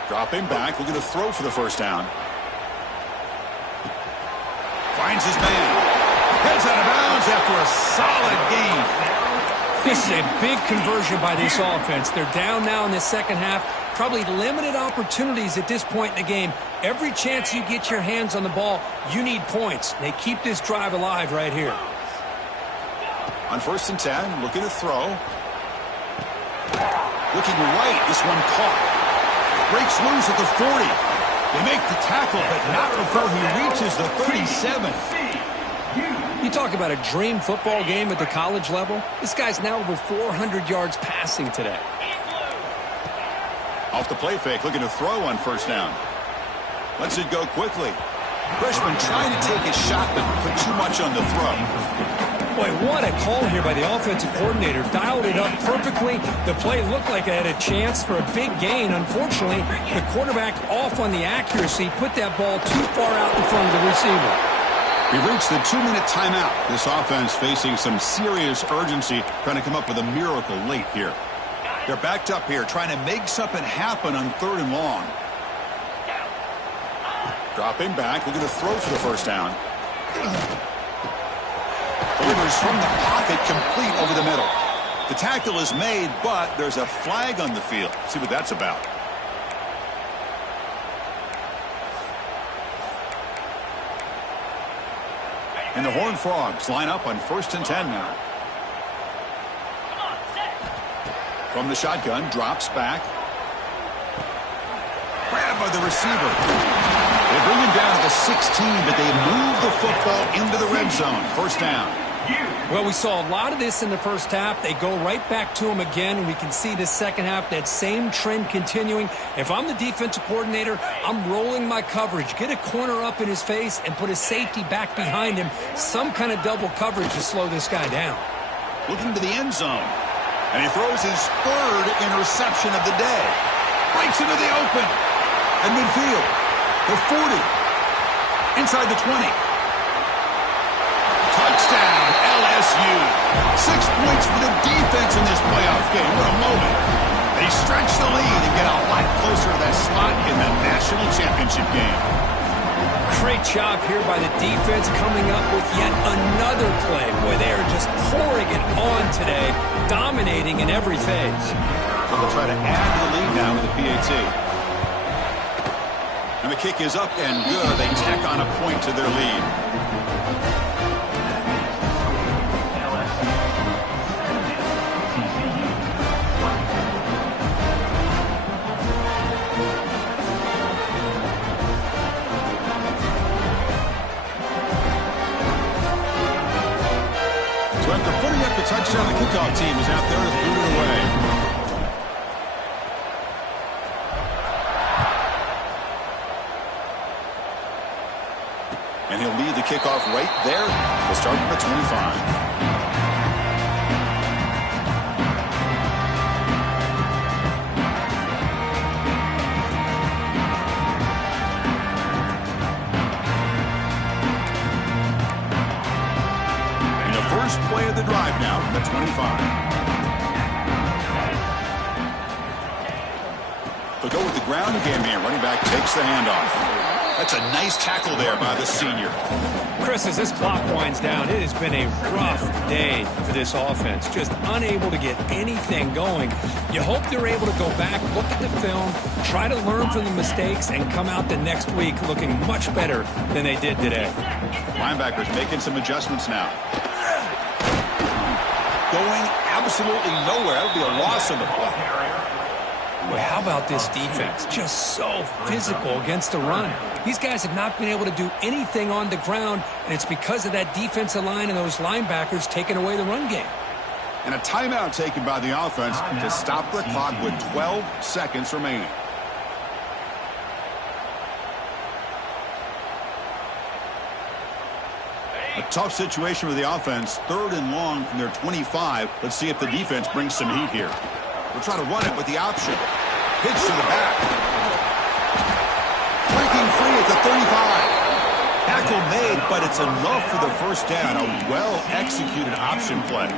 Dropping back, looking to throw for the first down. Finds his man. Heads out of bounds after a solid game. This is a big conversion by this offense. They're down now in the second half. Probably limited opportunities at this point in the game. Every chance you get your hands on the ball, you need points. They keep this drive alive right here. On 1st and 10, looking to throw. Looking right, this one caught. Breaks loose at the 40. They make the tackle, but not before he reaches the 37. You talk about a dream football game at the college level. This guy's now over 400 yards passing today. Off the play fake, looking to throw on first down. Lets it go quickly. Freshman trying to take his shot, but put too much on the throw. Boy, what a call here by the offensive coordinator. Dialed it up perfectly. The play looked like it had a chance for a big gain. Unfortunately, the quarterback off on the accuracy, put that ball too far out in front of the receiver. We've reached the 2-minute timeout. This offense facing some serious urgency, trying to come up with a miracle late here. They're backed up here, trying to make something happen on third and long. Dropping back, looking to throw for the first down. Delivers from the pocket, complete over the middle. The tackle is made, but there's a flag on the field. Let's see what that's about. And the Horned Frogs line up on 1st and 10 now. From the shotgun, drops back. Grabbed by the receiver. They bring him down to the 16, but they move the football into the red zone. First down. Well, we saw a lot of this in the first half. They go right back to him again, and we can see the second half, that same trend continuing. If I'm the defensive coordinator, I'm rolling my coverage. Get a corner up in his face and put a safety back behind him. Some kind of double coverage to slow this guy down. Looking to the end zone. And he throws his third interception of the day. Breaks into the open. At midfield. The 40. Inside the 20. Touchdown, LSU. 6 points for the defense in this playoff game. What a moment. They stretch the lead and get a lot closer to that spot in the national championship game. Great job here by the defense coming up with yet another play. Boy, they are just pouring it on today, dominating in every phase. So they'll try to add to the lead now with the PAT. And the kick is up and good. They tack on a point to their lead. So after putting up the touchdown, the kickoff team is out there to boot it away. And he'll lead the kickoff right there. We'll start from the 25. First play of the drive now from the 25. They'll go with the ground again here. Running back takes the handoff. That's a nice tackle there by the senior. Chris, as this clock winds down, it has been a rough day for this offense. Just unable to get anything going. You hope they're able to go back, look at the film, try to learn from the mistakes, and come out the next week looking much better than they did today. Linebackers making some adjustments now. Going absolutely nowhere. That would be a loss on the play. Well, how about this defense? Just so physical against the run. These guys have not been able to do anything on the ground, and it's because of that defensive line and those linebackers taking away the run game. And a timeout taken by the offense to stop the clock with 12 seconds remaining. A tough situation for the offense. 3rd and long from their 25. Let's see if the defense brings some heat here. We'll try to run it with the option. Pitch to the back. Breaking free at the 35. Tackle made, but it's enough for the first down. A well-executed option play.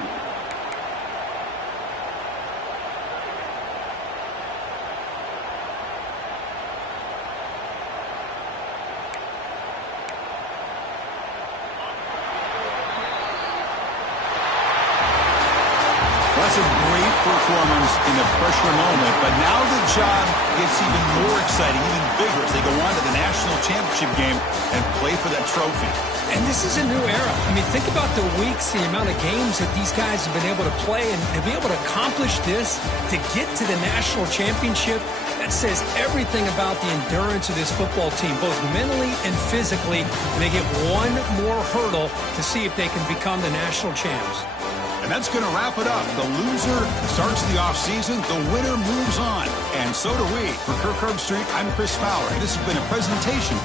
That's a great performance in the pressure moment, but now the job gets even more exciting, even bigger as they go on to the national championship game and play for that trophy. And this is a new era. I mean, think about the weeks, the amount of games that these guys have been able to play, and to be able to accomplish this, to get to the national championship, that says everything about the endurance of this football team, both mentally and physically. And they get one more hurdle to see if they can become the national champs. And that's going to wrap it up. The loser starts the offseason. The winner moves on. And so do we. For Kirk Herbstreit, I'm Chris Fowler. And this has been a presentation.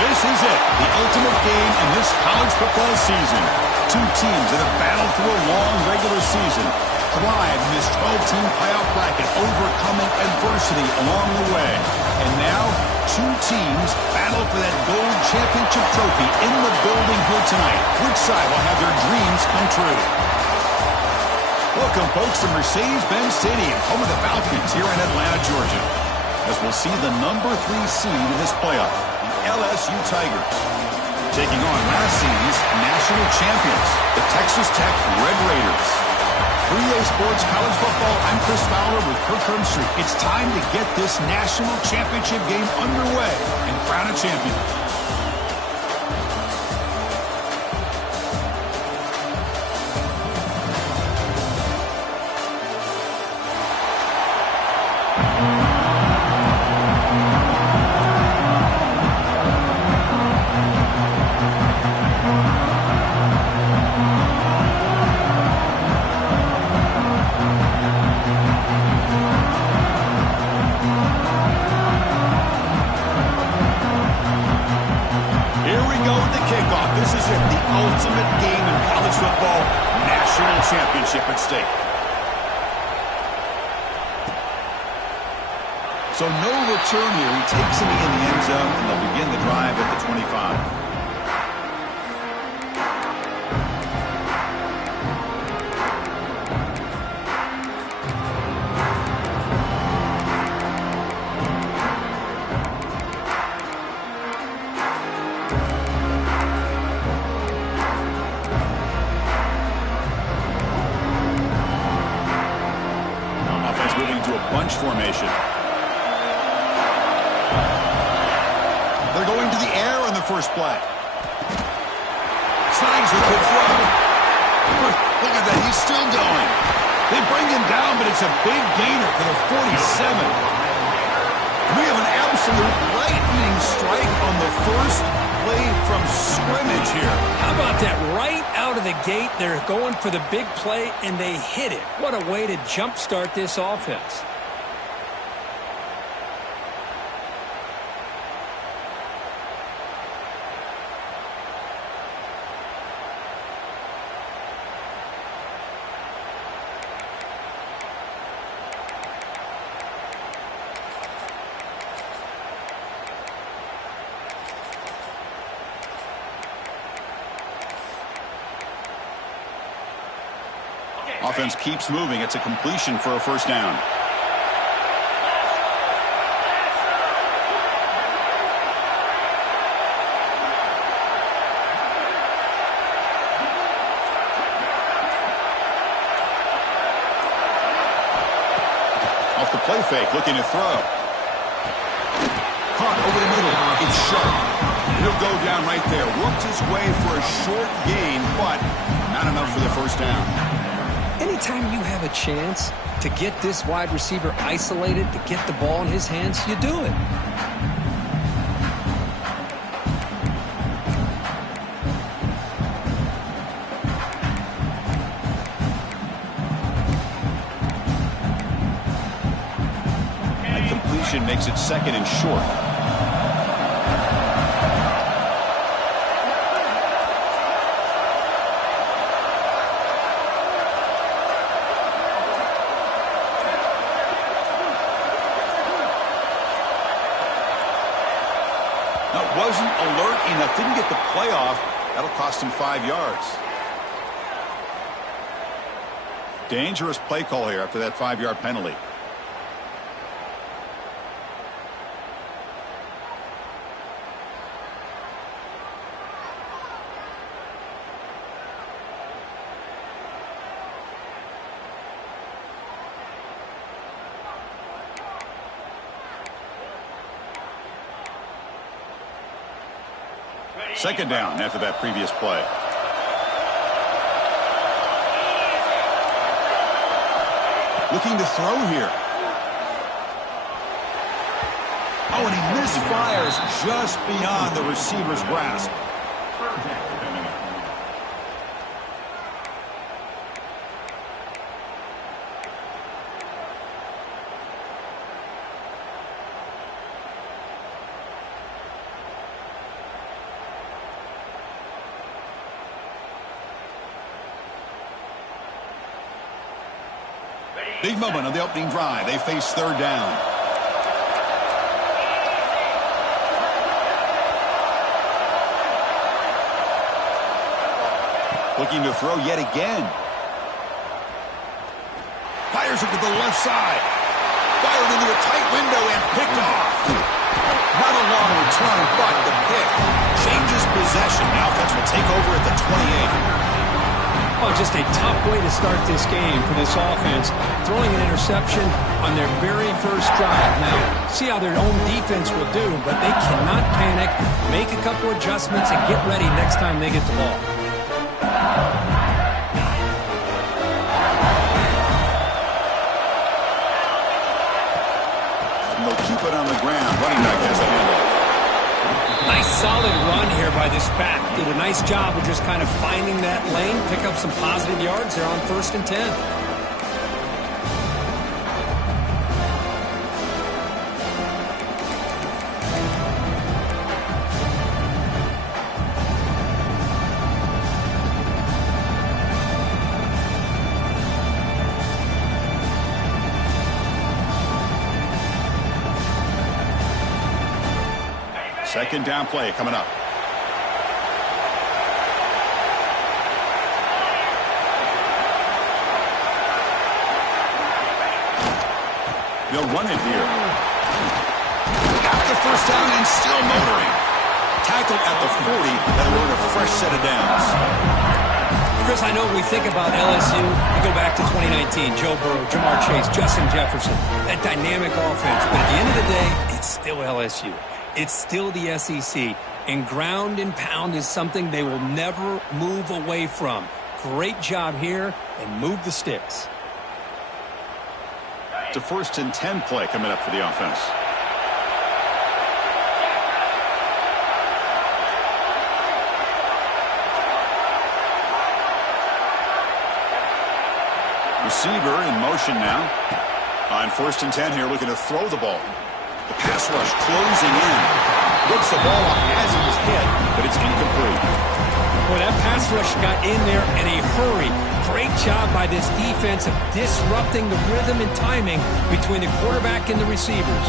This is it, the ultimate game in this college football season. Two teams that have battled through a long regular season, thrived in this 12-team playoff bracket, overcoming adversity along the way. And now, two teams battle for that gold championship trophy in the building here tonight. Which side will have their dreams come true? Welcome, folks, to Mercedes-Benz Stadium, home of the Falcons here in Atlanta, Georgia, as we'll see the number 3 seed in this playoff, the LSU Tigers, taking on last season's national champions, the Texas Tech Red Raiders. 3A Sports College Football, I'm Chris Fowler with Kirk Herbstreit. It's time to get this national championship game underway and crown a champion. championship at stake. So no return here. He takes him in the end zone, and they'll begin the drive at the 25. Bunch formation. They're going to the air on the first play. Signs with the throw. Look at that, he's still going. They bring him down, but it's a big gainer for the 47. We have an absolute lightning strike on the first play from scrimmage here. How about that? Right out of the gate, they're going for the big play, and they hit it. What a way to jumpstart this offense. Offense keeps moving. It's a completion for a first down. Off the play fake, looking to throw. Caught over the middle. It's sharp. He'll go down right there. Worked his way for a short gain, but not enough for the first down. Anytime you have a chance to get this wide receiver isolated, to get the ball in his hands, you do it. That completion makes it second and short. Wasn't alert enough, didn't get the playoff. That'll cost him 5 yards. Dangerous play call here after that 5-yard penalty. Second down after that previous play. Looking to throw here. Oh, and he misfires just beyond the receiver's grasp. Big moment on the opening drive. They face third down. Looking to throw yet again. Fires it to the left side. Fired into a tight window and picked off. Not a long return, but the pick changes possession. The offense will take over at the 28. Oh, just a tough way to start this game for this offense. Throwing an interception on their very first drive. Now, see how their own defense will do, but they cannot panic, make a couple adjustments, and get ready next time they get the ball. And they'll keep it on the ground. Running back has the handoff. Nice solid run here by this back. Did a nice job of just kind of finding that lane, pick up some positive yards. They're on 1st and 10. Second down play coming up. They'll run it here. Got the first down and still motoring. Tackled at the 40. That'll earn a fresh set of downs. Chris, I know when we think about LSU, we go back to 2019. Joe Burrow, Jamar Chase, Justin Jefferson. That dynamic offense. But at the end of the day, it's still LSU. It's still the SEC. And ground and pound is something they will never move away from. Great job here, and move the sticks. It's a 1st and 10 play coming up for the offense. Receiver in motion now. On 1st and 10 here, looking to throw the ball. The pass rush closing in. Gets the ball off as he was hit, but it's incomplete. Boy, that pass rush got in there in a hurry. Great job by this defense of disrupting the rhythm and timing between the quarterback and the receivers.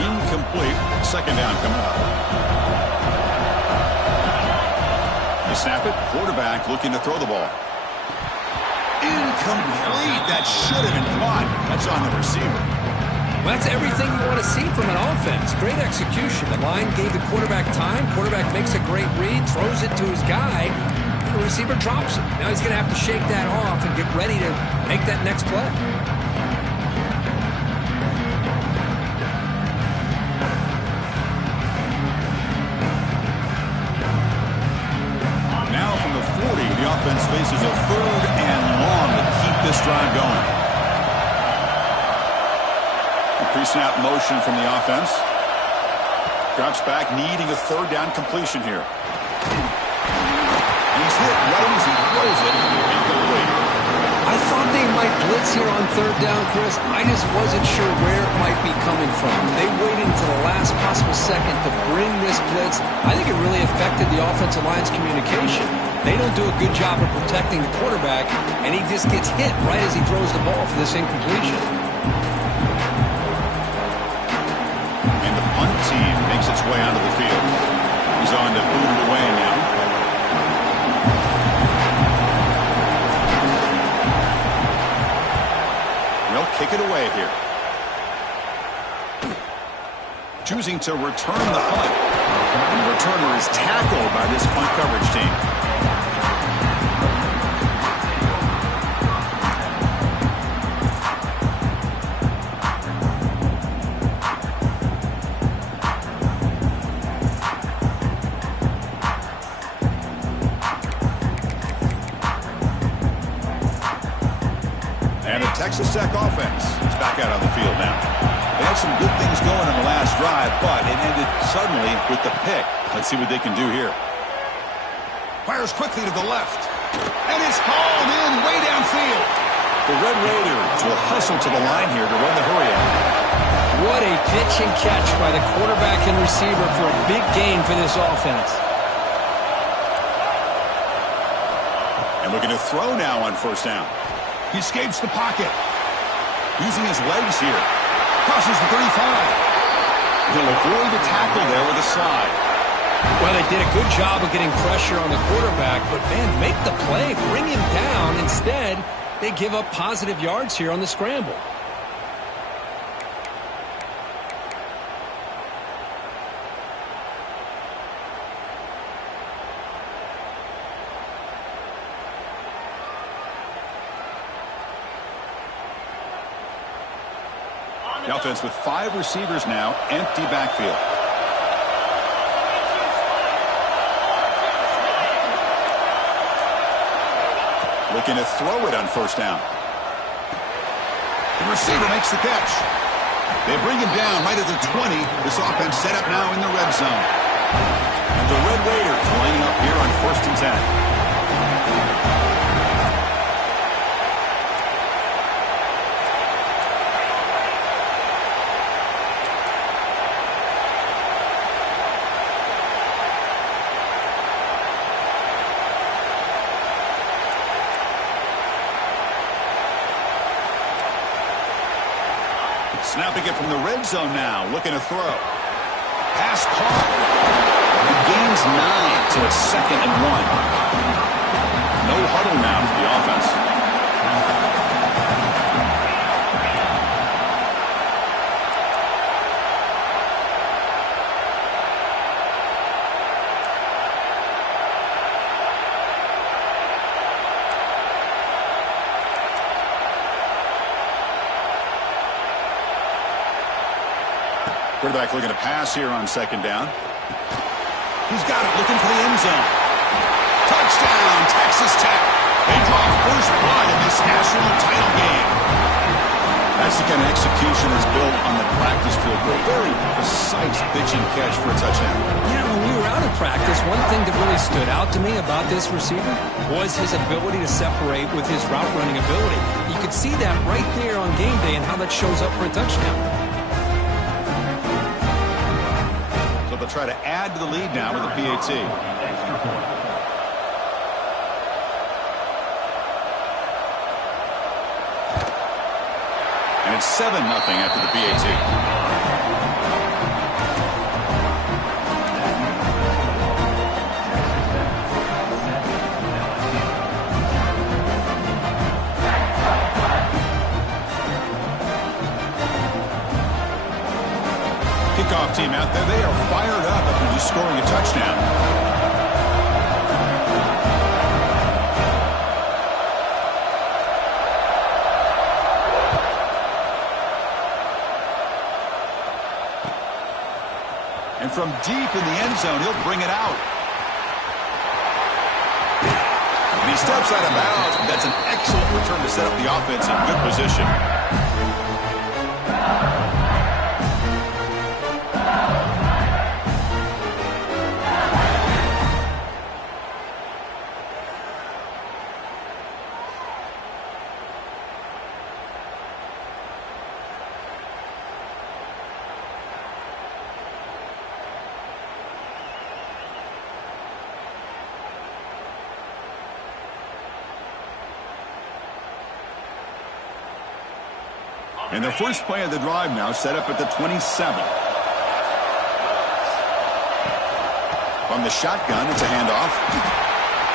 Incomplete. Second down coming up. You snap it. Quarterback looking to throw the ball. Incomplete. That should have been caught. That's on the receiver. Well, that's everything you want to see from an offense. Great execution. The line gave the quarterback time. Quarterback makes a great read, throws it to his guy, and the receiver drops it. Now he's going to have to shake that off and get ready to make that next play. Now from the 40, the offense faces a 3rd and long to keep this drive going. Pre-snap motion from the offense. Drops back, needing a 3rd down completion here. He's hit right as he throws it. Incomplete. I thought they might blitz here on 3rd down, Chris. I just wasn't sure where it might be coming from. They waited until the last possible second to bring this blitz. I think it really affected the offensive line's communication. They don't do a good job of protecting the quarterback, and he just gets hit right as he throws the ball for this incompletion. Team makes its way onto the field. He's on to boot it away now. They'll kick it away here. Choosing to return the punt. And the returner is tackled by this punt coverage team. Texas Tech offense is back out on the field now. They had some good things going on the last drive, but it ended suddenly with the pick. Let's see what they can do here. Fires quickly to the left. And it's hauled in way downfield. The Red Raiders will hustle to the line here to run the hurry out. What a pitch and catch by the quarterback and receiver for a big gain for this offense. And looking to throw now on 1st down. He escapes the pocket. Using his legs here. Crosses the 35. He'll avoid the tackle there with a slide. Well, they did a good job of getting pressure on the quarterback, but, man, make the play, bring him down. Instead, they give up positive yards here on the scramble. The offense with 5 receivers now, empty backfield. Looking to throw it on 1st down. The receiver makes the catch. They bring him down right at the 20. This offense set up now in the red zone. And the Red Raiders lining up here on 1st and 10. Snapping it from the red zone now, looking to throw. Pass caught. He gains 9, so it's 2nd and 1. No huddle now for the offense. Quarterback looking to pass here on 2nd down. He's got it, looking for the end zone. Touchdown, Texas Tech. They draw first blood in this national title game. That's the kind of execution that's built on the practice field. A very precise pitch and catch for a touchdown. Yeah, when we were out of practice, one thing that really stood out to me about this receiver was his ability to separate with his route running ability. You could see that right there on game day and how that shows up for a touchdown. They'll try to add to the lead now with a PAT. And it's 7-0 after the PAT. Kickoff team out there. They are fired up after just scoring a touchdown. And from deep in the end zone, he'll bring it out. And he steps out of bounds, but that's an excellent return to set up the offense in good position. And the first play of the drive now set up at the 27. From the shotgun, it's a handoff.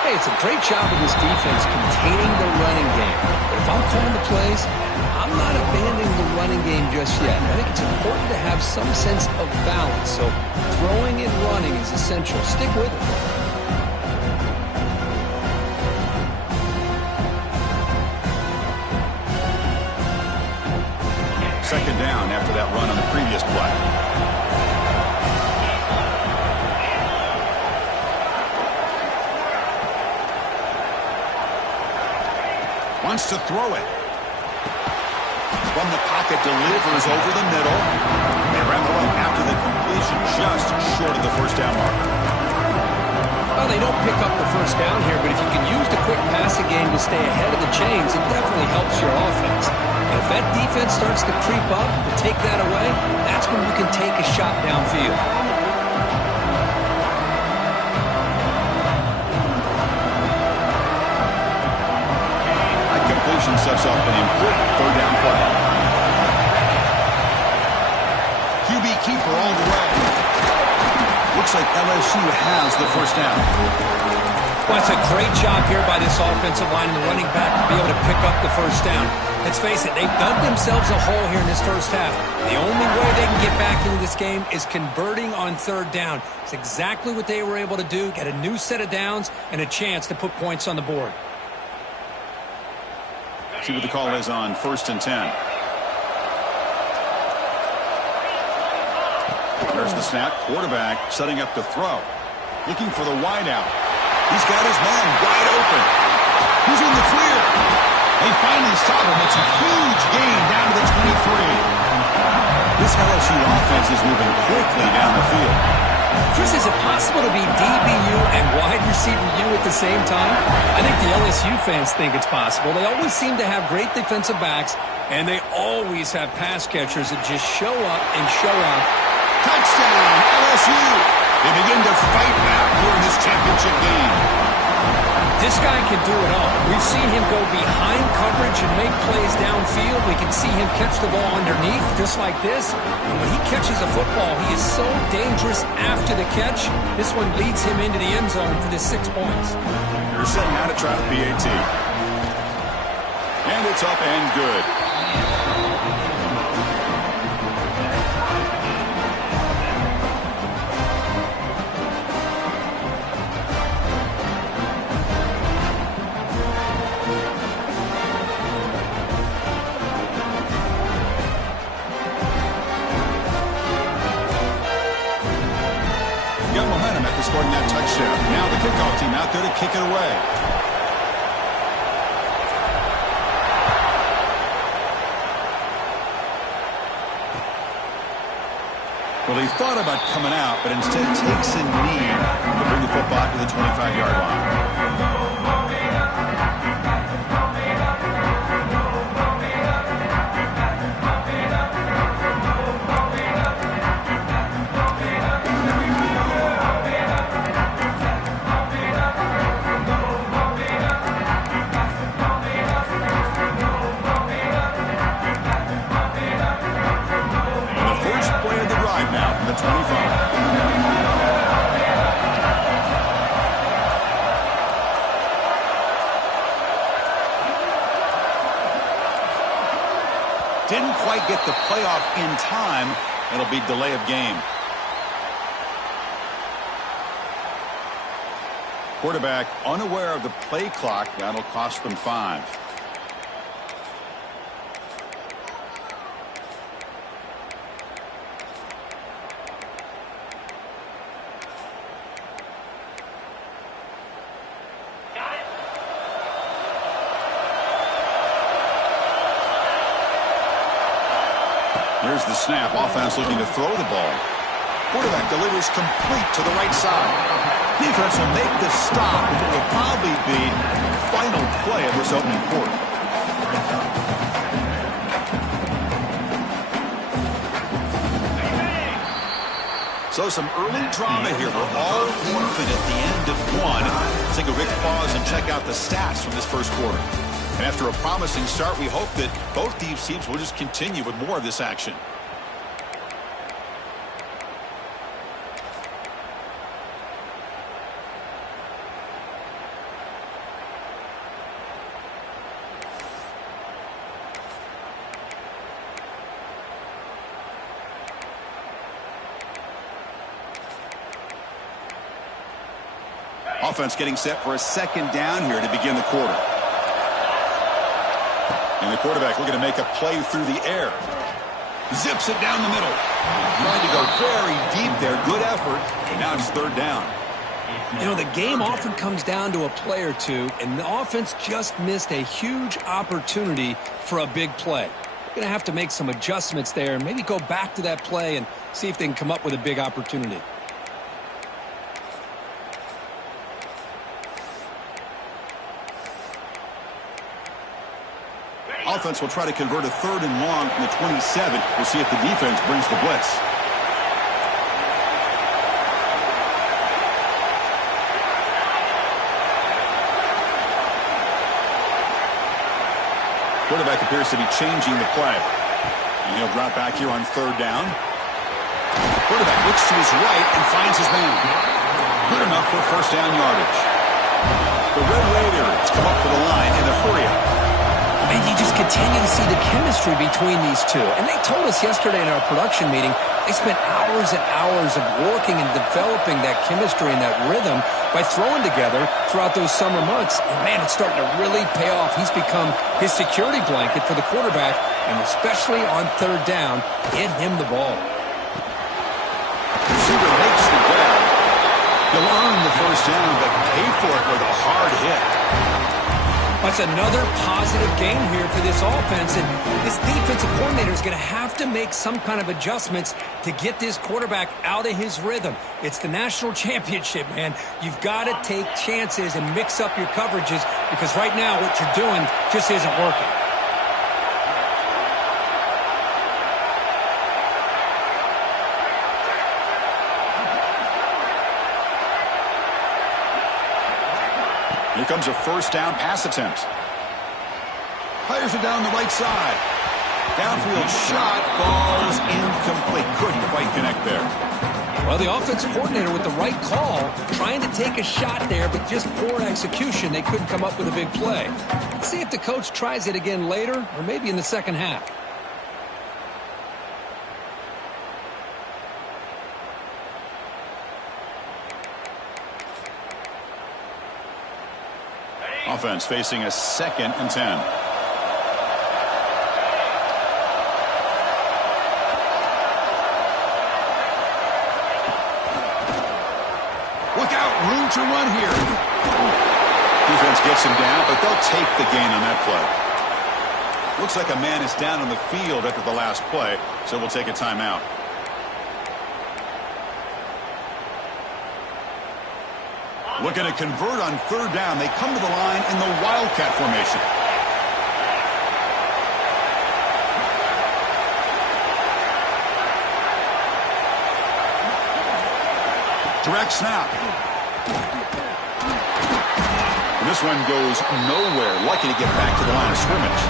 Hey, it's a great job of this defense containing the running game. But if I'm calling the plays, I'm not abandoning the running game just yet. I think it's important to have some sense of balance. So throwing and running is essential. Stick with it. 2nd down after that run on the previous play. Wants to throw it. From the pocket, delivers over the middle. They wrap it up after the completion, just short of the first down marker. Well, they don't pick up the first down here, but if you can use the quick passing game to stay ahead of the chains, it definitely helps your offense. And if that defense starts to creep up and take that away, that's when you can take a shot downfield. That completion sets up an important 3rd down play. QB keeper all the way. Looks like LSU has the first down. Well, it's a great job here by this offensive line and the running back to be able to pick up the first down. Let's face it, they've dug themselves a hole here in this first half. The only way they can get back into this game is converting on 3rd down. It's exactly what they were able to do, get a new set of downs and a chance to put points on the board. See what the call is on 1st and 10. There's the snap. Quarterback setting up to throw. Looking for the wideout. He's got his man wide open. He's in the clear. They finally stop him. It's a huge gain down to the 23. This LSU offense is moving quickly down the field. Chris, is it possible to be DBU and wide receiver U at the same time? I think the LSU fans think it's possible. They always seem to have great defensive backs, and they always have pass catchers that just show up and show out. Touchdown, LSU. They begin to fight back here in this championship game. This guy can do it all. We've seen him go behind coverage and make plays downfield. We can see him catch the ball underneath, just like this. And when he catches a football, he is so dangerous after the catch. This one leads him into the end zone for the 6 points. They're setting out to try the PAT. And it's up and good. Got momentum after scoring that touchdown. Now the kickoff team out there to kick it away. Well, he thought about coming out, but instead takes a knee to bring the football to the 25-yard line. The 25. Didn't quite get the playoff in time. It'll be delay of game. Quarterback unaware of the play clock. That'll cost them 5. Here's the snap. Offense looking to throw the ball. Quarterback delivers complete to the right side. Defense will make the stop, and it will probably be the final play of this opening quarter. So some early drama here. We're all orphaned at the end of one. Let's take a quick pause and check out the stats from this first quarter. And after a promising start, we hope that both these teams will just continue with more of this action. Offense getting set for a second down here to begin the quarter. And the quarterback looking to make a play through the air. Zips it down the middle. Trying to go very deep there. Good effort. And now it's third down. You know, the game often comes down to a play or two, and the offense just missed a huge opportunity for a big play. They're going to have to make some adjustments there and maybe go back to that play and see if they can come up with a big opportunity. Offense will try to convert a 3rd and long from the 27. We'll see if the defense brings the blitz. Quarterback appears to be changing the play. And he'll drop back here on 3rd down. Quarterback looks to his right and finds his man. Good enough for first down yardage. The Red Raiders come up to the line in a hurry-up. And you just continue to see the chemistry between these two. And they told us yesterday in our production meeting, they spent hours and hours of working and developing that chemistry and that rhythm by throwing together throughout those summer months. And, man, it's starting to really pay off. He's become his security blanket for the quarterback, and especially on 3rd down, get him the ball. Receiver makes the grab. He'll earn the first down, but pay for it with a hard hit. That's another positive game here for this offense, and this defensive coordinator is going to have to make some kind of adjustments to get this quarterback out of his rhythm. It's the national championship, man. You've got to take chances and mix up your coverages because right now what you're doing just isn't working. Here comes a first down pass attempt. Fires it down the right side. Downfield shot falls incomplete. Couldn't quite connect there. Well, the offensive coordinator with the right call, trying to take a shot there, but just poor execution. They couldn't come up with a big play. Let's see if the coach tries it again later or maybe in the second half. Offense facing a 2nd and 10. Look out, room to run here. Defense gets him down, but they'll take the gain on that play. Looks like a man is down on the field after the last play, so we'll take a timeout. Looking to convert on 3rd down. They come to the line in the Wildcat formation. Direct snap. And this one goes nowhere. Lucky to get back to the line of scrimmage.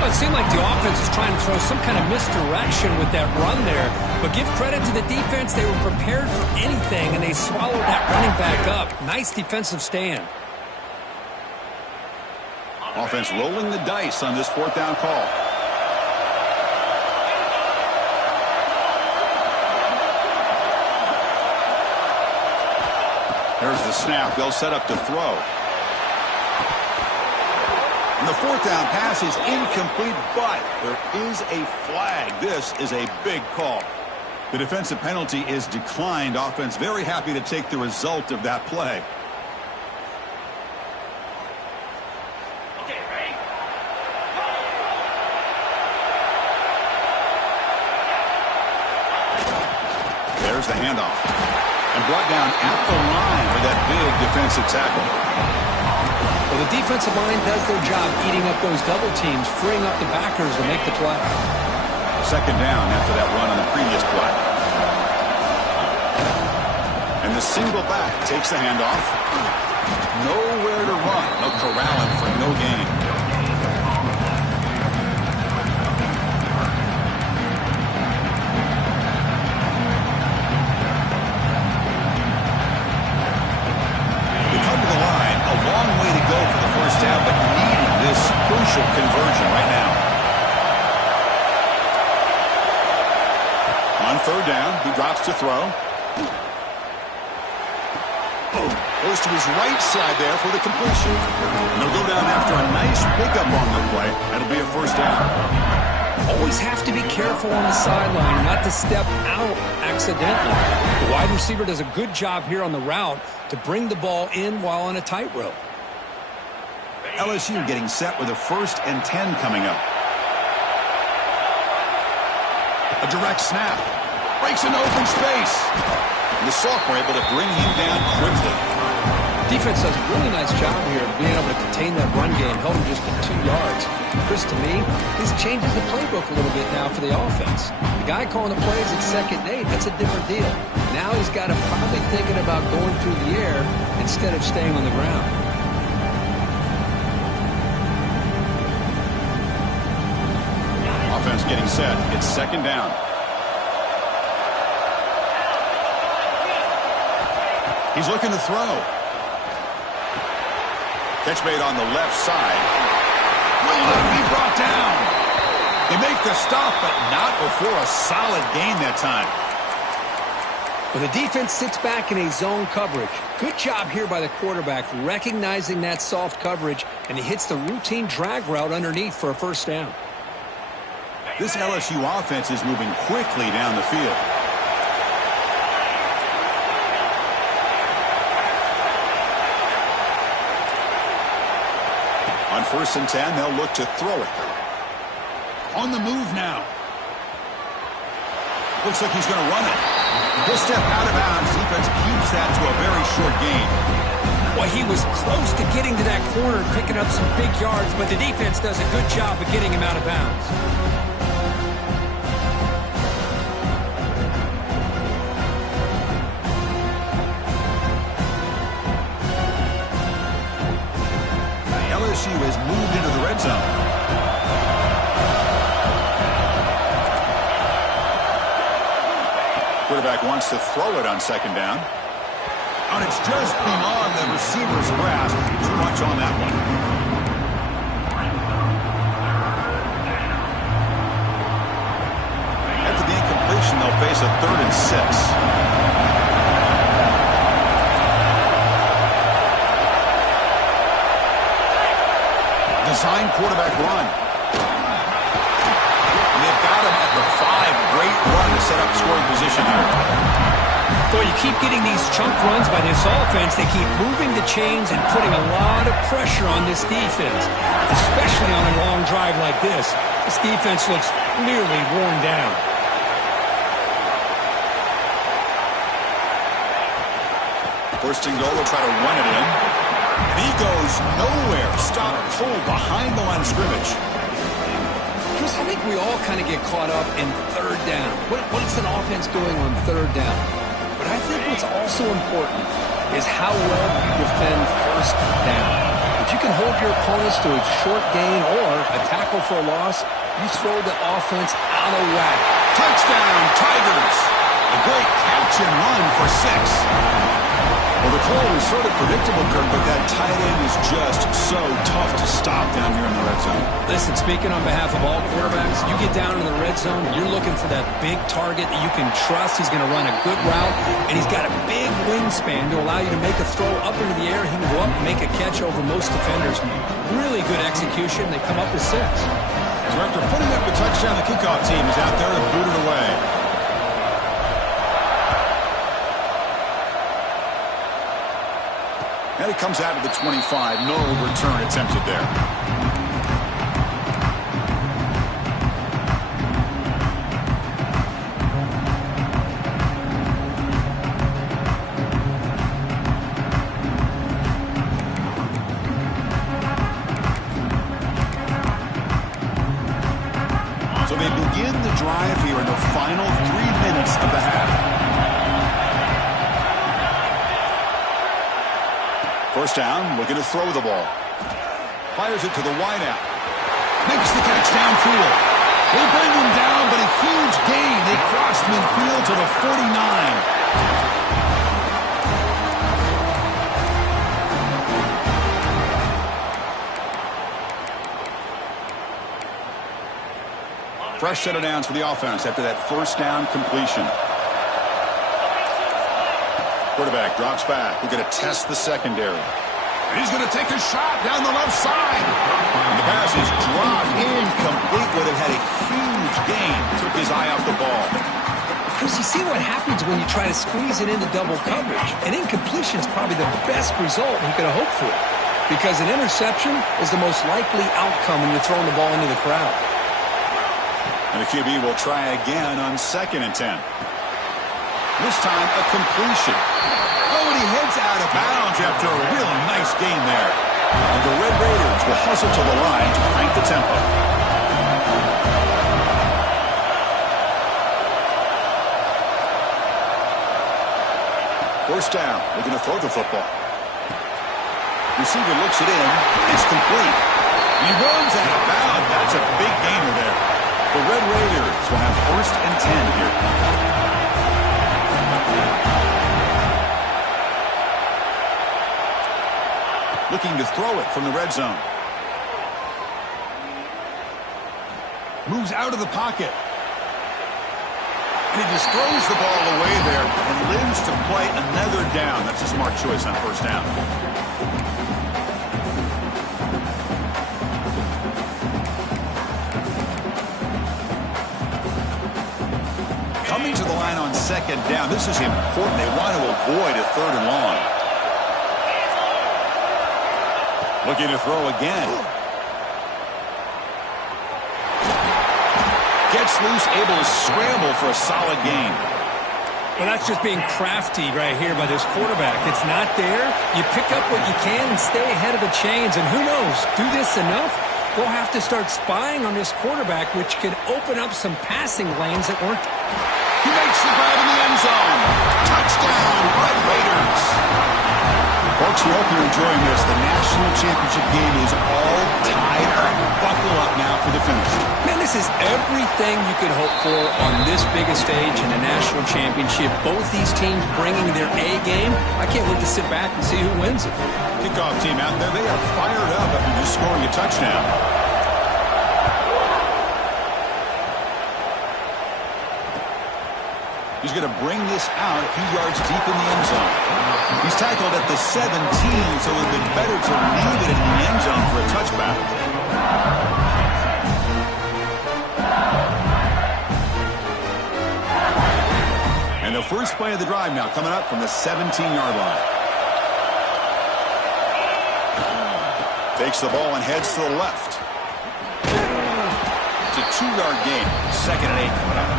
Well, it seemed like the offense was trying to throw some kind of misdirection with that run there. But give credit to the defense. They were prepared for anything, and they swallowed that running back up. Nice defensive stand. Offense rolling the dice on this 4th down call. There's the snap. They'll set up to throw. And the 4th down pass is incomplete, but there is a flag. This is a big call. The defensive penalty is declined. Offense very happy to take the result of that play. Okay, ready? There's the handoff. And brought down at the line for that big defensive tackle. Well, the defensive line does their job eating up those double teams, freeing up the backers to make the play. 2nd down after that run on the previous play. And the single back takes the handoff. Nowhere to run. They'll corral him for no gain. They come to the line. A long way to go for the first down, but needing this crucial conversion right now. On 3rd down, he drops to throw. Goes to his right side there for the completion. And they'll go down after a nice pickup on the play. That'll be a first down. Always have to be careful on the sideline, not to step out accidentally. The wide receiver does a good job here on the route to bring the ball in while on a tightrope. LSU getting set with a 1st and 10 coming up. A direct snap. Breaks an open space. And the Sophomore able to bring him down quickly. Defense does a really nice job here of being able to contain that run game, held him just to 2 yards. Chris, to me, this changes the playbook a little bit now for the offense. The guy calling the plays at 2nd and 8, that's a different deal. Now he's got to probably thinking about going through the air instead of staying on the ground. Offense getting set. It's 2nd down. He's looking to throw. Catch made on the left side. Will it be brought down? They make the stop, but not before a solid gain that time. Well, the defense sits back in a zone coverage. Good job here by the quarterback, recognizing that soft coverage, and he hits the routine drag route underneath for a first down. This LSU offense is moving quickly down the field. On 1st and 10, they'll look to throw it. On the move now. Looks like he's going to run it. He'll step out of bounds. Defense keeps that to a very short gain. Well, he was close to getting to that corner and picking up some big yards, but the defense does a good job of getting him out of bounds. LSU has moved into the red zone. Quarterback wants to throw it on second down. And it's just beyond the receiver's grasp. Too much on that one. After the incompletion, they'll face a 3rd and 6. Design quarterback run. And they've got him at the 5. Great run to set up scoring position here. Boy, you keep getting these chunk runs by this offense. They keep moving the chains and putting a lot of pressure on this defense, especially on a long drive like this. This defense looks clearly worn down. First and goal, they'll try to run it in. And he goes nowhere. Stop pull behind the line of scrimmage. Chris, I think we all kind of get caught up in third down. What's an offense doing on third down? But I think what's also important is how well you defend first down. If you can hold your opponents to a short gain or a tackle for a loss, you throw the offense out of whack. Touchdown, Tigers. A great catch and run for 6. Well, the call was sort of predictable, Kirk, but that tight end is just so tough to stop down here in the red zone. Listen, speaking on behalf of all quarterbacks, you get down in the red zone, you're looking for that big target that you can trust. He's going to run a good route, and he's got a big wingspan to allow you to make a throw up into the air. He can go up and make a catch over most defenders. Really good execution. They come up with 6. So after putting up a touchdown, the kickoff team is out there to boot it away. And it comes out of the 25. No return attempted there. So they begin the drive here in the final 3 minutes of the half. First down, looking to throw the ball. Fires it to the wideout. Makes the catch downfield. They bring him down, but a huge gain. They cross midfield to the 49. Fresh set of downs for the offense after that first down completion. Quarterback drops back. We're going to test the secondary. And he's going to take a shot down the left side. And the pass is dropped incomplete. Would have had a huge gain. Took his eye off the ball. Chris, you see what happens when you try to squeeze it into double coverage. An incompletion is probably the best result he could have hoped for, because an interception is the most likely outcome when you're throwing the ball into the crowd. And the QB will try again on 2nd and 10. This time, a completion. Oh, and he heads out of bounds after a real nice gain there. And the Red Raiders will hustle to the line to crank the tempo. First down. We're going to throw the football. Receiver looks it in. It's complete. He runs out of bounds. That's a big gainer there. The Red Raiders will have 1st and 10 here. Looking to throw it from the red zone. Moves out of the pocket. And he just throws the ball away there and lives to play another down. That's a smart choice on first down. Coming to the line on 2nd down. This is important. They want to avoid a 3rd and long. Looking to throw again. Gets loose, able to scramble for a solid gain. Well, that's just being crafty right here by this quarterback. It's not there. You pick up what you can and stay ahead of the chains. And who knows, do this enough, they'll have to start spying on this quarterback, which could open up some passing lanes that weren't. He makes the grab in the end zone. Touchdown, Red Raiders. Folks, we hope you're enjoying this. The national championship game is all tied up. Buckle up now for the finish. Man, this is everything you could hope for on this biggest stage in the national championship. Both these teams bringing their A game. I can't wait to sit back and see who wins it. Kickoff team out there, they are fired up after just scoring a touchdown. He's going to bring this out a few yards deep in the end zone. He's tackled at the 17, so it would have been better to leave it in the end zone for a touchback. And the first play of the drive now coming up from the 17-yard line. Takes the ball and heads to the left. It's a 2-yard gain. 2nd and 8 coming up.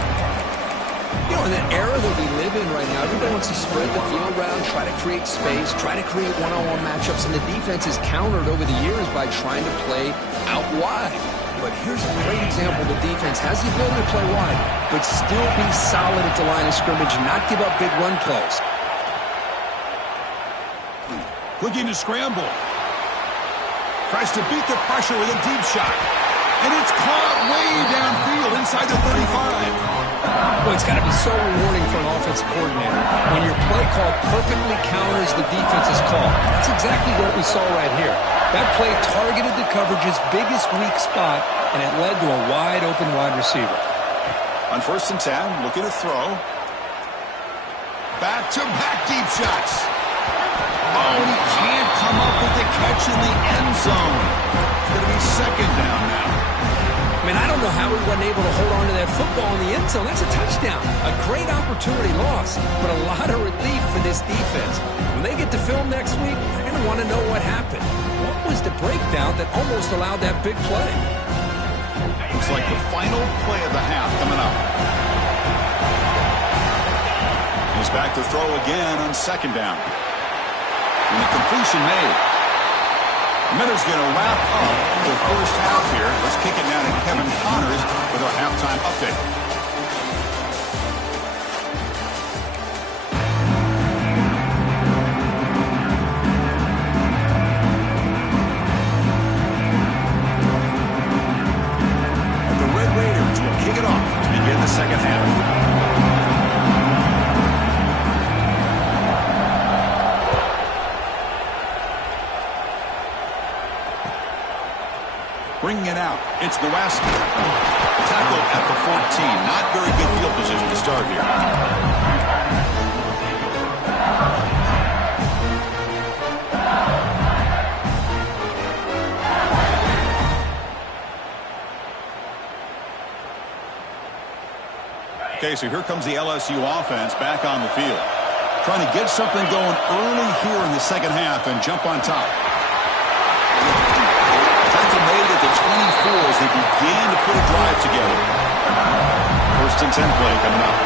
You know, in the era that we live in right now, everybody wants to spread the field around, try to create space, try to create one-on-one matchups, and the defense is countered over the years by trying to play out wide. But here's a great example. The defense has the ability to play wide, but still be solid at the line of scrimmage and not give up big run plays. Looking to scramble. Tries to beat the pressure with a deep shot. And it's caught way downfield inside the 35. Well, it's got to be so rewarding for an offensive coordinator when your play call perfectly counters the defense's call. That's exactly what we saw right here. That play targeted the coverage's biggest weak spot, and it led to a wide-open wide receiver. On 1st and 10, looking to throw. Back-to-back deep shots. Oh, and he can't come up with the catch in the end zone. It's going to be 2nd down now. I mean, I don't know how he wasn't able to hold on to that football in the end zone. That's a touchdown. A great opportunity lost, but a lot of relief for this defense. When they get to film next week, they're going to want to know what happened. What was the breakdown that almost allowed that big play? Looks like the final play of the half coming up. He's back to throw again on 2nd down. And the completion made. Miller's going to wrap up the first half here. Let's kick it down to Kevin Connors with our halftime update. And the Red Raiders will kick it off to begin the second half. Bringing it out. It's the West. Tackled at the 14. Not very good field position to start here. Okay, so here comes the LSU offense back on the field. Trying to get something going early here in the second half and jump on top. Made at the 24 as they began to put a drive together. 1st and 10 play coming up.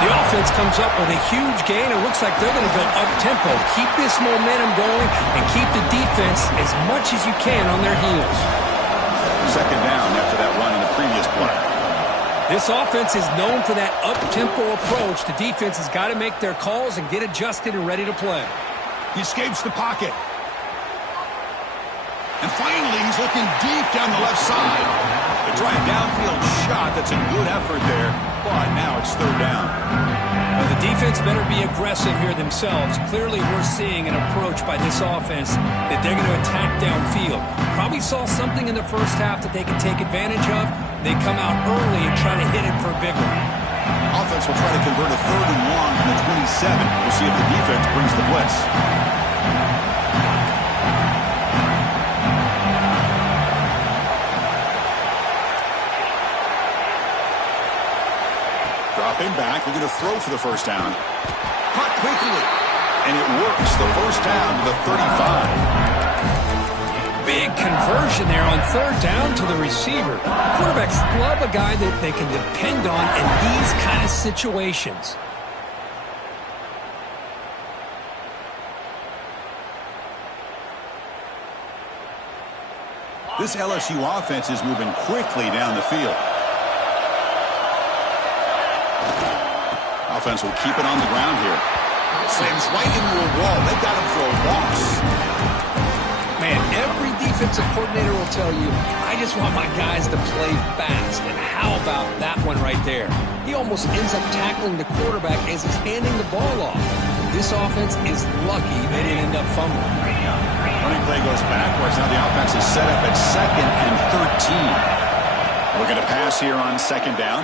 The offense comes up with a huge gain. It looks like they're going to go up-tempo. Keep this momentum going and keep the defense as much as you can on their heels. 2nd down after that run in the previous play. This offense is known for that up-tempo approach. The defense has got to make their calls and get adjusted and ready to play. He escapes the pocket. And finally, he's looking deep down the left side. A drive downfield shot. That's a good effort there. But now it's 3rd down. Well, the defense better be aggressive here themselves. Clearly, we're seeing an approach by this offense that they're going to attack downfield. Probably saw something in the first half that they can take advantage of. They come out early and try to hit it for a big one. Offense will try to convert a 3rd and long from the 27. We'll see if the defense brings the blitz. Dropping back, we're going to throw for the 1st down. Caught quickly, and it works. The 1st down to the 35. Big conversion there on 3rd down to the receiver. Quarterbacks love a guy that they can depend on in these kind of situations. This LSU offense is moving quickly down the field. Offense will keep it on the ground here. Slams right into a wall. They got him for a loss. Man, every defensive coordinator will tell you, I just want my guys to play fast. And how about that one right there? He almost ends up tackling the quarterback as he's handing the ball off. This offense is lucky they didn't end up fumbling. Running play goes backwards. Now the offense is set up at 2nd and 13. Looking to pass here on 2nd down.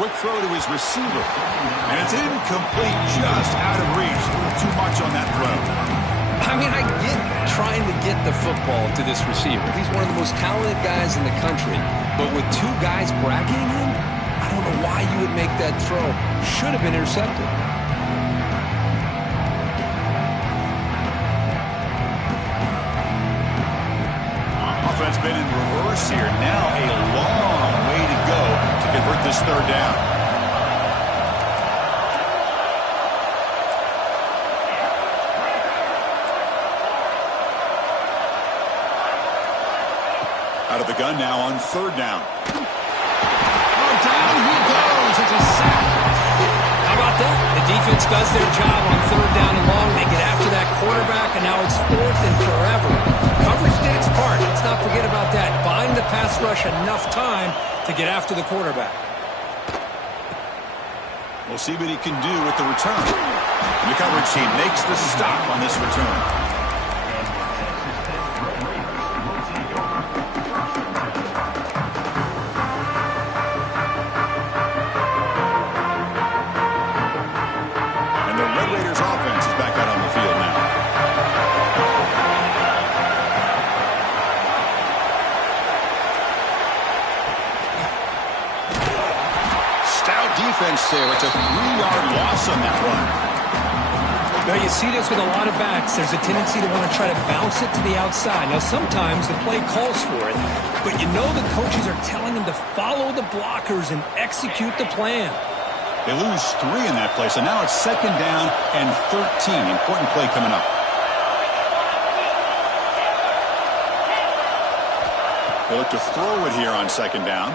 Quick throw to his receiver. And it's incomplete, just out of reach. Too much on that throw. I mean, I get trying to get the football to this receiver. He's one of the most talented guys in the country. But with 2 guys bracketing him, I don't know why you would make that throw. Should have been intercepted. Offense been in reverse here. Now a long way to go to convert this 3rd down. Out of the gun now on 3rd down. Oh, down he goes. It's a sack. How about that? The defense does their job on 3rd down and long. They get after that quarterback, and now it's 4th and forever. Coverage did its part. Let's not forget about that. Buying the pass rush enough time to get after the quarterback. We'll see what he can do with the return. And the coverage team makes the stop on this return. There. It's a 3-yard loss on that run. Now, you see this with a lot of backs. There's a tendency to want to try to bounce it to the outside. Now, sometimes the play calls for it, but you know the coaches are telling them to follow the blockers and execute the plan. They lose 3 in that play, so now it's 2nd down and 13. Important play coming up. They look to throw it here on 2nd down.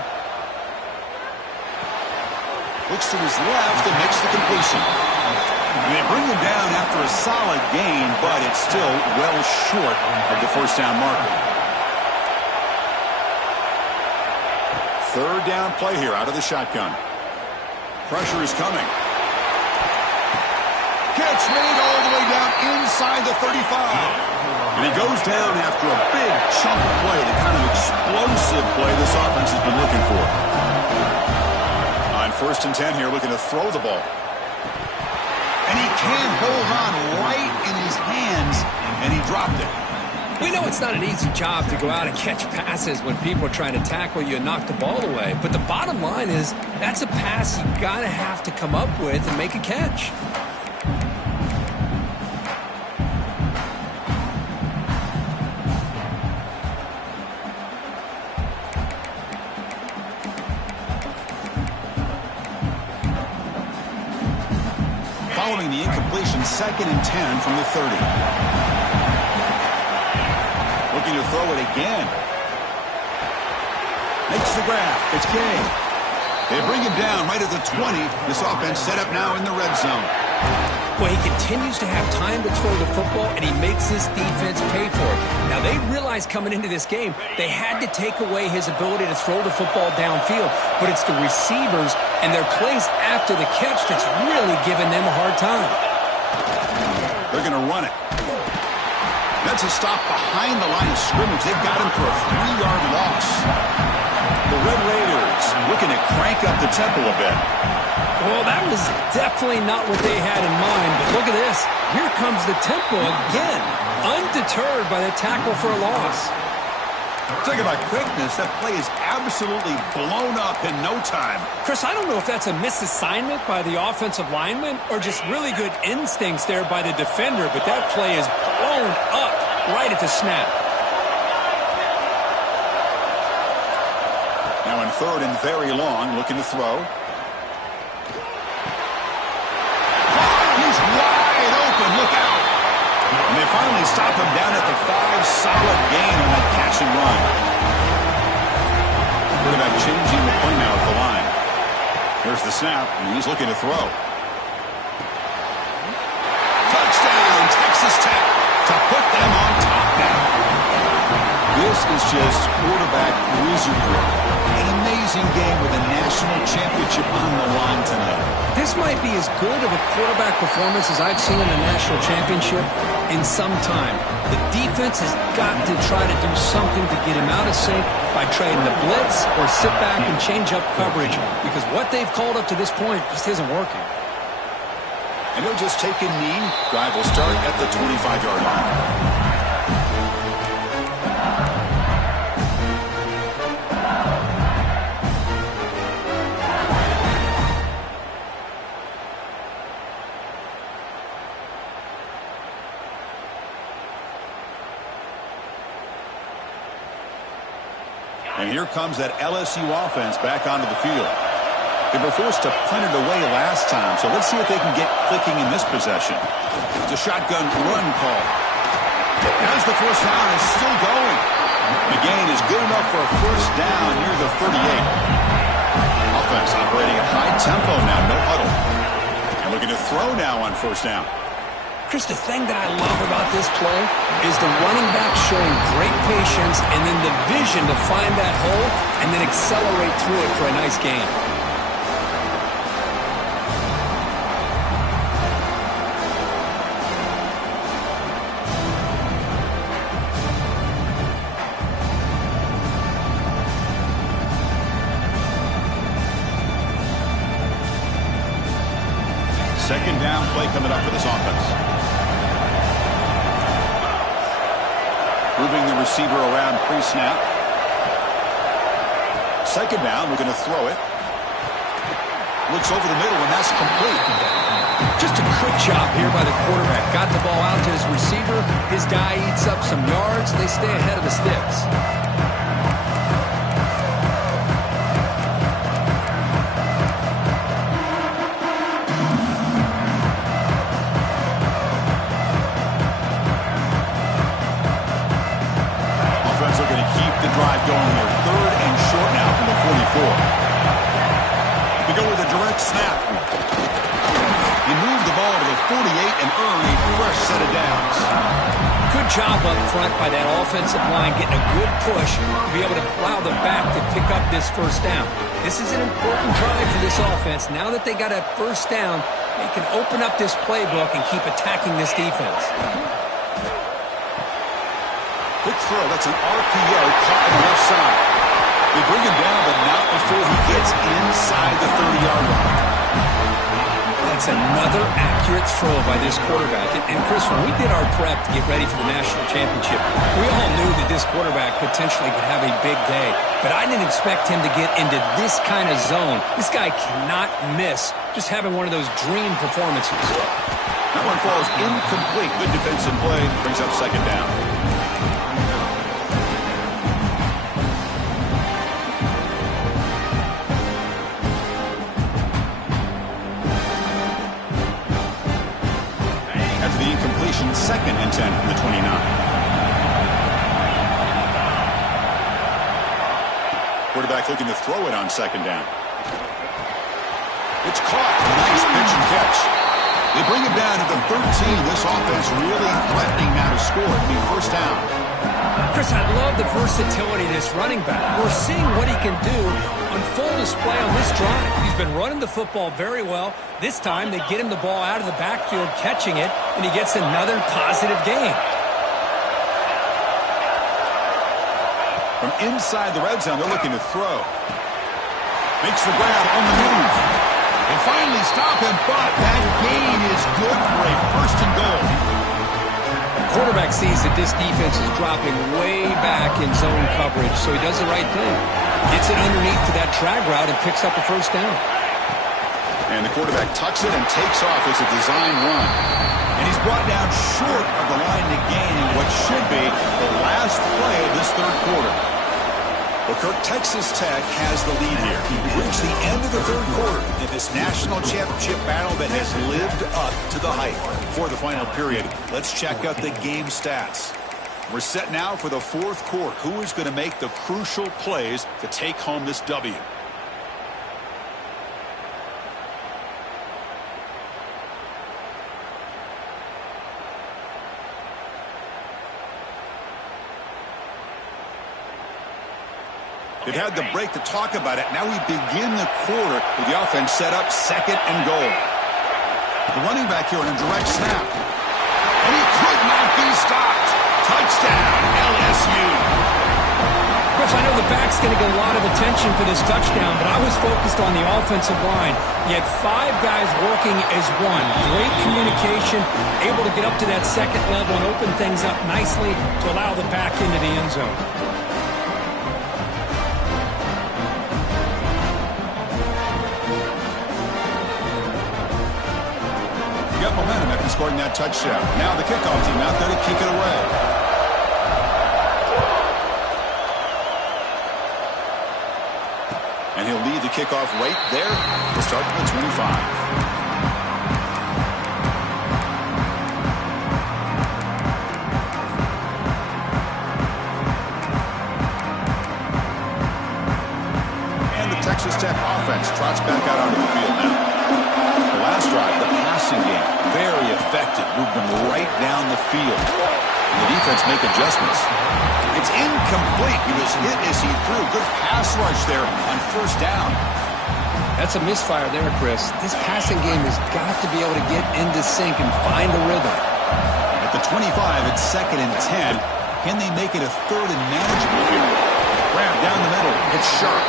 Looks to his left and makes the completion. And they bring him down after a solid gain, but it's still well short of the 1st down marker. 3rd down play here out of the shotgun. Pressure is coming. Catch made all the way down inside the 35. And he goes down after a big chunk play, the kind of explosive play this offense has been looking for. 1st and 10 here, looking to throw the ball. And he can't hold on right in his hands, and he dropped it. We know it's not an easy job to go out and catch passes when people are trying to tackle you and knock the ball away. But the bottom line is that's a pass you got to have to come up with and make a catch. Following the incompletion, 2nd and 10 from the 30. Looking to throw it again. Makes the grab. It's Gay. They bring him down right at the 20. This offense set up now in the red zone. Well, he continues to have time to throw the football, and he makes his defense pay for it. Now, they realized coming into this game they had to take away his ability to throw the football downfield, but it's the receivers and their plays after the catch that's really giving them a hard time. They're going to run it. That's a stop behind the line of scrimmage. They've got him for a 3-yard loss. The Red Raiders looking to crank up the tempo a bit. Well, that was definitely not what they had in mind, but look at this. Here comes the tempo again, undeterred by the tackle for a loss. Talk about quickness. That play is absolutely blown up in no time. Chris, I don't know if that's a misassignment by the offensive lineman or just really good instincts there by the defender, but that play is blown up right at the snap. Now in 3rd and very long, looking to throw. He's wide open. Look out. And they finally stop him down at the 5. Solid gain on that catch and run. Quarterback changing the play now at the line. Here's the snap, and he's looking to throw. Texas Tech to put them on top now. This is just quarterback wizardry. An amazing game with a national championship on the line tonight. This might be as good of a quarterback performance as I've seen in a national championship in some time. The defense has got to try to do something to get him out of sync by trading the blitz or sit back and change up coverage, because what they've called up to this point just isn't working. And he'll just take a knee. Drive will start at the 25-yard line. And here comes that LSU offense back onto the field. They were forced to punt it away last time, so let's see if they can get clicking in this possession. It's a shotgun run call. As the first down is still going. The gain is good enough for a first down near the 38. Offense operating at high tempo now, no huddle. And looking to throw now on first down. Chris, the thing that I love about this play is the running back showing great patience and then the vision to find that hole and then accelerate through it for a nice gain. Second down play coming up for this offense. Moving the receiver around pre-snap. Second down, we're going to throw it. Looks over the middle, and that's complete. Just a good job here by the quarterback. Got the ball out to his receiver. His guy eats up some yards. They stay ahead of the sticks. Drive going there. Third and short now from the 44. We go with a direct snap. He moved the ball to the 48 and earned a fresh set of downs. Good job up front by that offensive line, getting a good push to be able to allow the back to pick up this first down. This is an important drive for this offense. Now that they got a first down, they can open up this playbook and keep attacking this defense. Quick throw. That's an RPO caught on the left side. They bring him down, but not before he gets inside the 30-yard line. That's another accurate throw by this quarterback. And Chris, when we did our prep to get ready for the national championship, we all knew that this quarterback potentially could have a big day. But I didn't expect him to get into this kind of zone. This guy cannot miss just having one of those dream performances. That one falls incomplete. Good defensive play. Brings up second down. Second and 10 from the 29. Quarterback looking to throw it on second down. It's caught. Nice pitch and catch. They bring it down to the 13. This offense really threatening now to score. It'll be first down. Chris, I love the versatility of this running back. We're seeing what he can do on full display on this drive. He's been running the football very well. This time, they get him the ball out of the backfield, catching it, and he gets another positive gain. From inside the red zone, they're looking to throw. Makes the grab on the move. They finally stop him, but that gain is good for a first and goal. Quarterback sees that this defense is dropping way back in zone coverage, so he does the right thing. Gets it underneath to that drag route and picks up a first down. And the quarterback tucks it and takes off as a design run. And he's brought down short of the line to gain what should be the last play of this third quarter. Well, Kirk, Texas Tech has the lead here. We've reached the end of the third quarter in this national championship battle that has lived up to the hype. For the final period, let's check out the game stats. We're set now for the fourth quarter. Who is going to make the crucial plays to take home this W? They've had the break to talk about it. Now we begin the quarter with the offense set up 2nd and goal. The running back here on a direct snap. And he could not be stopped. Touchdown, LSU. Chris, I know the back's going to get a lot of attention for this touchdown, but I was focused on the offensive line. You had 5 guys working as one. Great communication, able to get up to that 2nd level and open things up nicely to allow the back into the end zone. Got momentum after scoring that touchdown. Now the kickoff team out there to kick it away. And he'll lead the kickoff right there. We'll start from the 25. Texas Tech offense trots back out onto the field now. The last drive, the passing game, very effective. Moved them right down the field. And the defense make adjustments. It's incomplete. He was hit as he threw. Good pass rush there on 1st down. That's a misfire there, Chris. This passing game has got to be able to get into sync and find a rhythm. At the 25, it's 2nd and 10. Can they make it a 3rd and manageable here? Grab down the middle. It's sharp.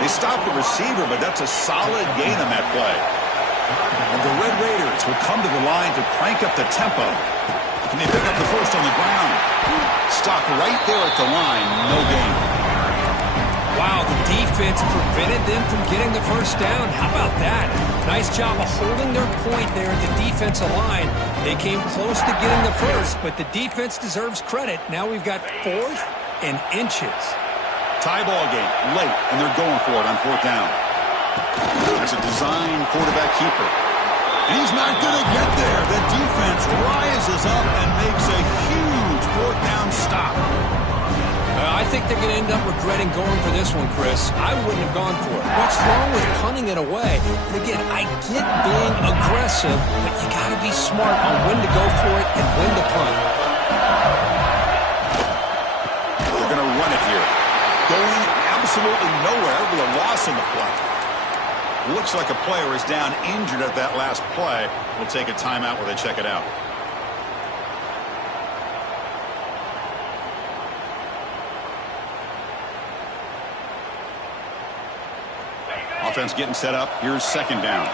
They stopped the receiver, but that's a solid gain on that play. And the Red Raiders will come to the line to crank up the tempo. Can they pick up the first on the ground? Stopped right there at the line. No gain. Wow, the defense prevented them from getting the first down. How about that? Nice job of holding their point there at the defensive line. They came close to getting the first, but the defense deserves credit. Now we've got 4th and inches. Tie ball game, late, and they're going for it on 4th down. There's a design quarterback keeper. And he's not going to get there. The defense rises up and makes a huge 4th down stop. I think they're going to end up regretting going for this one, Chris. I wouldn't have gone for it. What's wrong with punting it away? And again, I get being aggressive, but you got to be smart on when to go for it and when to punt. They're going to run it here. Going absolutely nowhere with a loss in the play. Looks like a player is down injured at that last play. We'll take a timeout where they check it out. Offense getting set up. Here's 2nd down.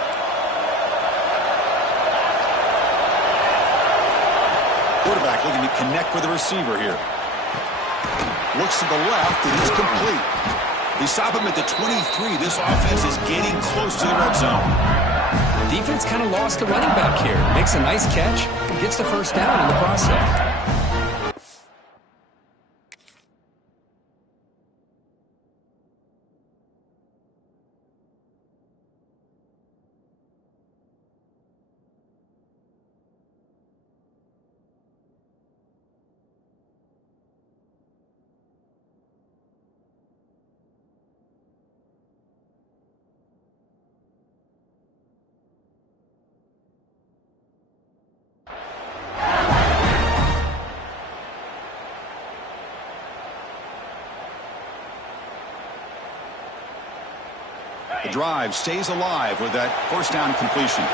Quarterback looking to connect with the receiver here. Looks to the left, and it's complete. They stop him at the 23. This offense is getting close to the red zone. Defense kind of lost the running back here. Makes a nice catch and gets the first down in the process. The drive stays alive with that 1st down completion.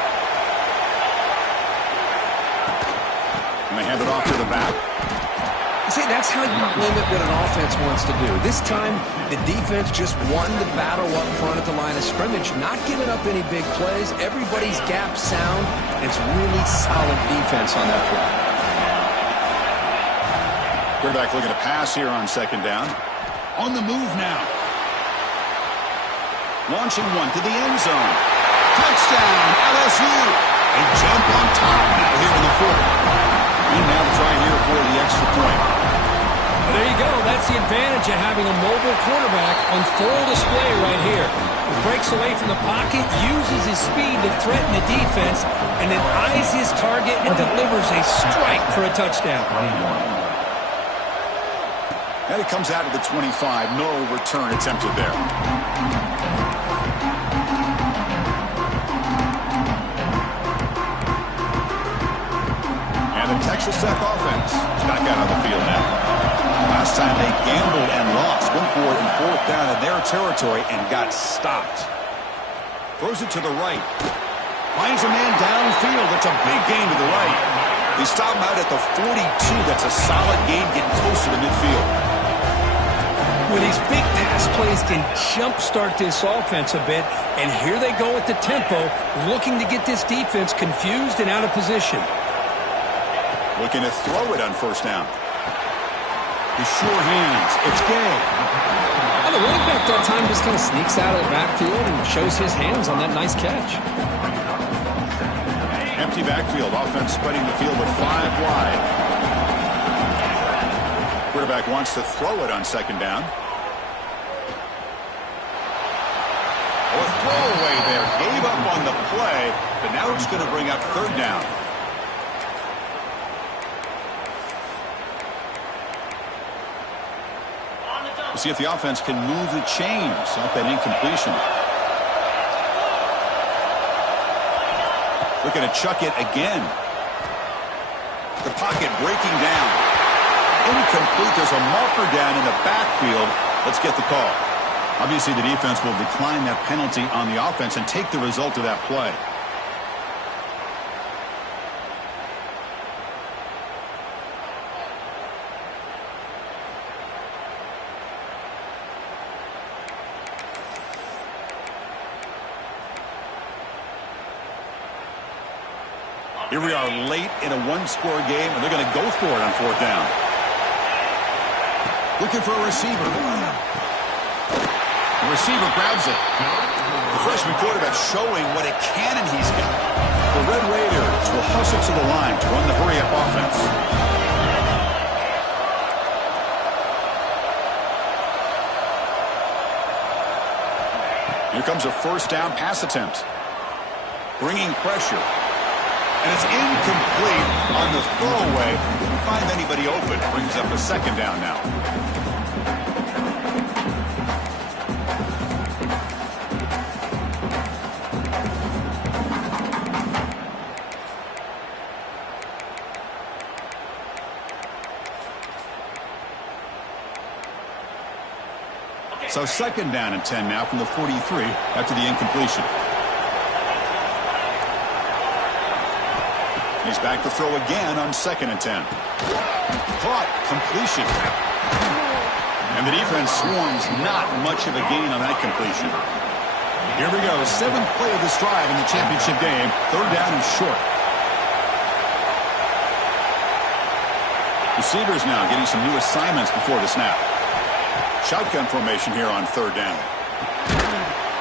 And they hand it off to the back. See, that's how you limit what an offense wants to do. This time, the defense just won the battle up front at the line of scrimmage, not giving up any big plays. Everybody's gap sound. It's really solid defense on that play. Quarterback looking to pass here on 2nd down. On the move now. Launching one to the end zone. Touchdown, LSU. They jump on top now here in the 4th. And now to try here for the extra point. Well, there you go. That's the advantage of having a mobile quarterback on full display right here. He breaks away from the pocket, uses his speed to threaten the defense, and then eyes his target and delivers a strike for a touchdown. And it comes out of the 25. No return attempted there. And the Texas Tech offense is back out on the field now. Last time they gambled and lost. Went for it in 4th down in their territory and got stopped. Throws it to the right. Finds a man downfield. That's a big gain to the right. They stop him out at the 42. That's a solid gain getting closer to midfield. Well, these big pass plays can jumpstart this offense a bit, and here they go at the tempo, looking to get this defense confused and out of position. Looking to throw it on 1st down. The sure hands. It's Gay. The running back that time just kind of sneaks out of the backfield and shows his hands on that nice catch. Empty backfield. Offense spreading the field with 5 wide. Quarterback wants to throw it on 2nd down. Oh, a throwaway there. Gave up on the play, but now it's going to bring up 3rd down. We'll see if the offense can move the chains off that incompletion. Looking to chuck it again. The pocket breaking down. Incomplete. There's a marker down in the backfield. Let's get the call. Obviously, the defense will decline that penalty on the offense and take the result of that play. Here we are late in a 1-score game, and they're going to go for it on 4th down. Looking for a receiver. The receiver grabs it. The freshman quarterback showing what a cannon he's got. The Red Raiders will hustle to the line to run the hurry-up offense. Here comes a 1st down pass attempt. Bringing pressure. And it's incomplete on the throwaway. Didn't find anybody open. Brings up a 2nd down now. So 2nd down and 10 now from the 43 after the incompletion. He's back to throw again on 2nd and 10. Caught. Completion. And the defense swarms. Not much of a gain on that completion. Here we go. 7th play of this drive in the championship game. 3rd down and short. Receivers now getting some new assignments before the snap. Shotgun formation here on 3rd down.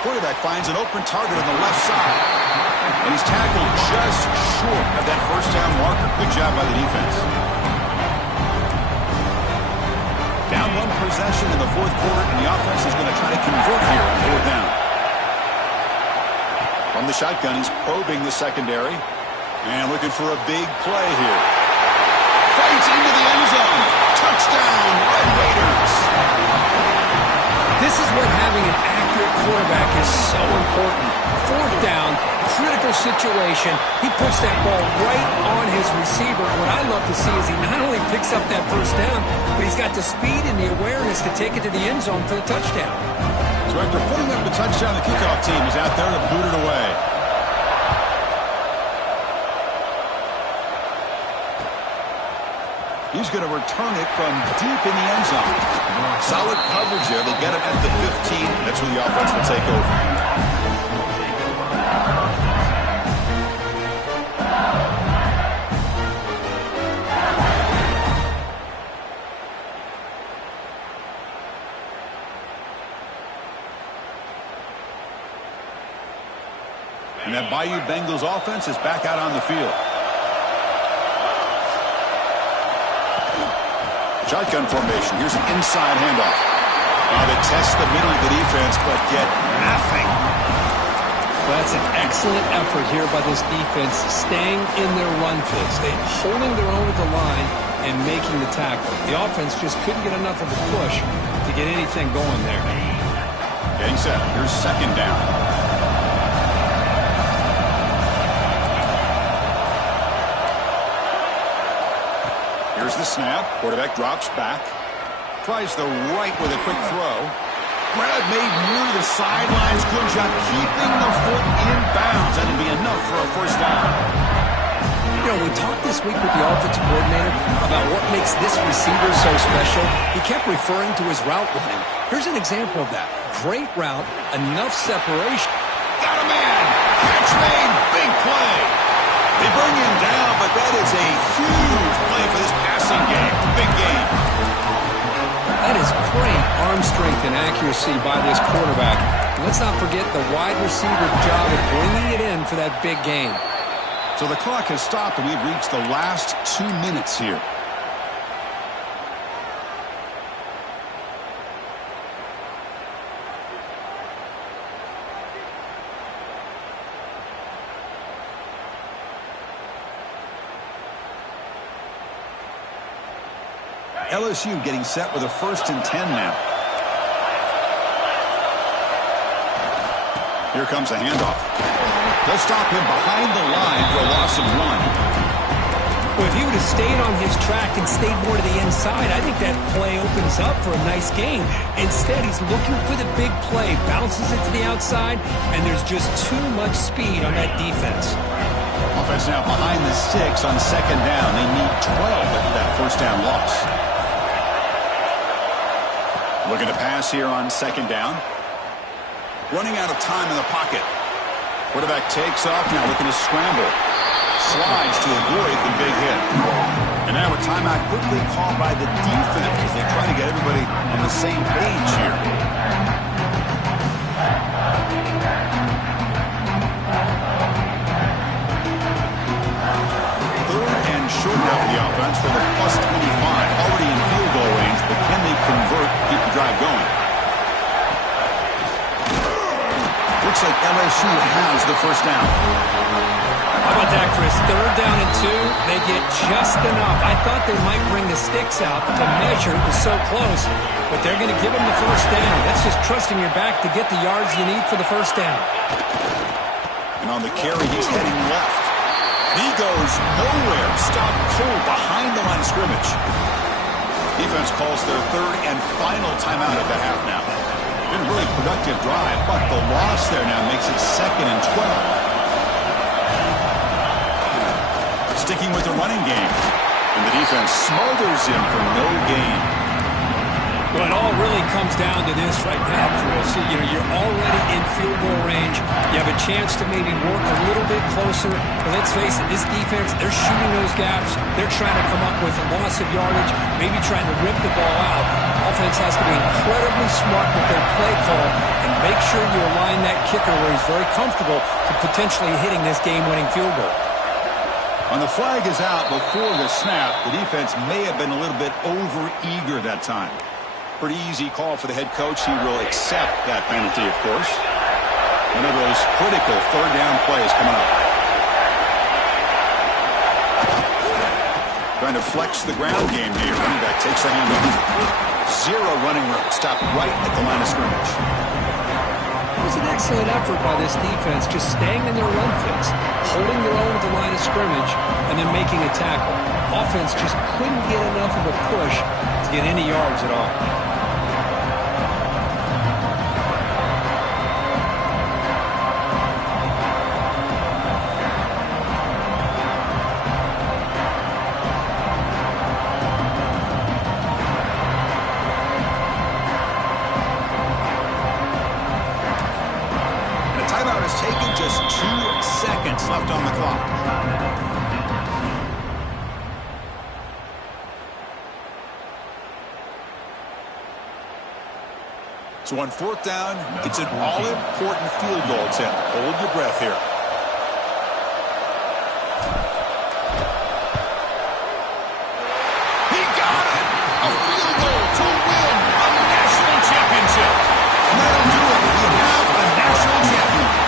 Quarterback finds an open target on the left side. And he's tackled just short of that 1st down marker. Good job by the defense. Down 1 possession in the 4th quarter, and the offense is going to try to convert here on 4th down. From the shotgun, he's probing the secondary. And looking for a big play here. Fights into the end zone. Touchdown, Red Raiders. This is what having an accurate quarterback is so important. 4th down, critical situation. He puts that ball right on his receiver. What I love to see is he not only picks up that 1st down, but he's got the speed and the awareness to take it to the end zone for the touchdown. So after putting up the touchdown, the kickoff team is out there to boot it away. He's going to return it from deep in the end zone. Solid coverage there. They get it at the 15. That's where the offense will take over. And that Bayou Bengals offense is back out on the field. Shotgun formation. Here's an inside handoff. They test the middle of the defense, but get nothing. Well, that's an excellent effort here by this defense, staying in their run fits. They're holding their own at the line and making the tackle. The offense just couldn't get enough of a push to get anything going there. Getting set. Here's 2nd down. Here's the snap. Quarterback drops back. Tries the right with a quick throw. Grab made near the sidelines. Good job keeping the foot in bounds. That'll be enough for a first down. You know, we talked this week with the offensive coordinator about what makes this receiver so special. He kept referring to his route running. Here's an example of that. Great route, enough separation. Got a man. Catch made. Big play. They bring him down, but that is a huge play for this passing game. Big game. That is great arm strength and accuracy by this quarterback. Let's not forget the wide receiver's job of bringing it in for that big game. So the clock has stopped, and we've reached the last 2 minutes here. LSU getting set with a 1st and 10 now. Here comes a handoff. They'll stop him behind the line for a loss of 1. Well, if he would have stayed on his track and stayed more to the inside, I think that play opens up for a nice game. Instead, he's looking for the big play, bounces it to the outside, and there's just too much speed on that defense. Offense now behind the 6 on 2nd down. They need 12 after that first down loss. Looking to pass here on 2nd down. Running out of time in the pocket. Quarterback takes off now, looking to scramble. Slides to avoid the big hit. And now a timeout quickly called by the defense as they try to get everybody on the same page here. Third and short now for the offense for the +25. Already in field goal range, but can they convert, keep the drive going? Looks like LSU has the first down. How about that, Chris? 3rd down and 2. They get just enough. I thought they might bring the sticks out to measure. It was so close, but they're going to give them the first down. That's just trusting your back to get the yards you need for the first down. And on the carry, he's heading left. He goes nowhere. Stop cold behind the line of scrimmage. Defense calls their 3rd and final timeout at the half now. Been a really productive drive, but the loss there now makes it 2nd and 12. Sticking with the running game. And the defense smothers him for no gain. Well, it all really comes down to this right now, Chris. You know, you're already in field goal range. You have a chance to maybe work a little bit closer. But let's face it, this defense, they're shooting those gaps. They're trying to come up with a loss of yardage, maybe trying to rip the ball out. Offense has to be incredibly smart with their play call and make sure you align that kicker where he's very comfortable to potentially hitting this game-winning field goal. When the flag is out before the snap, the defense may have been a little bit over-eager that time. Pretty easy call for the head coach. He will accept that penalty, of course. One of those critical 3rd down plays coming up. Trying to flex the ground game here. Running back takes the handoff. 0 running room. Stopped right at the line of scrimmage. It was an excellent effort by this defense, just staying in their run fits, holding their own at the line of scrimmage, and then making a tackle. Offense just couldn't get enough of a push to get any yards at all. Taken just 2 seconds left on the clock. So on 4th down, it's an all-important field goal attempt. Hold your breath here. He got it! A field goal to win a national championship. Let him do it. We have a national champion.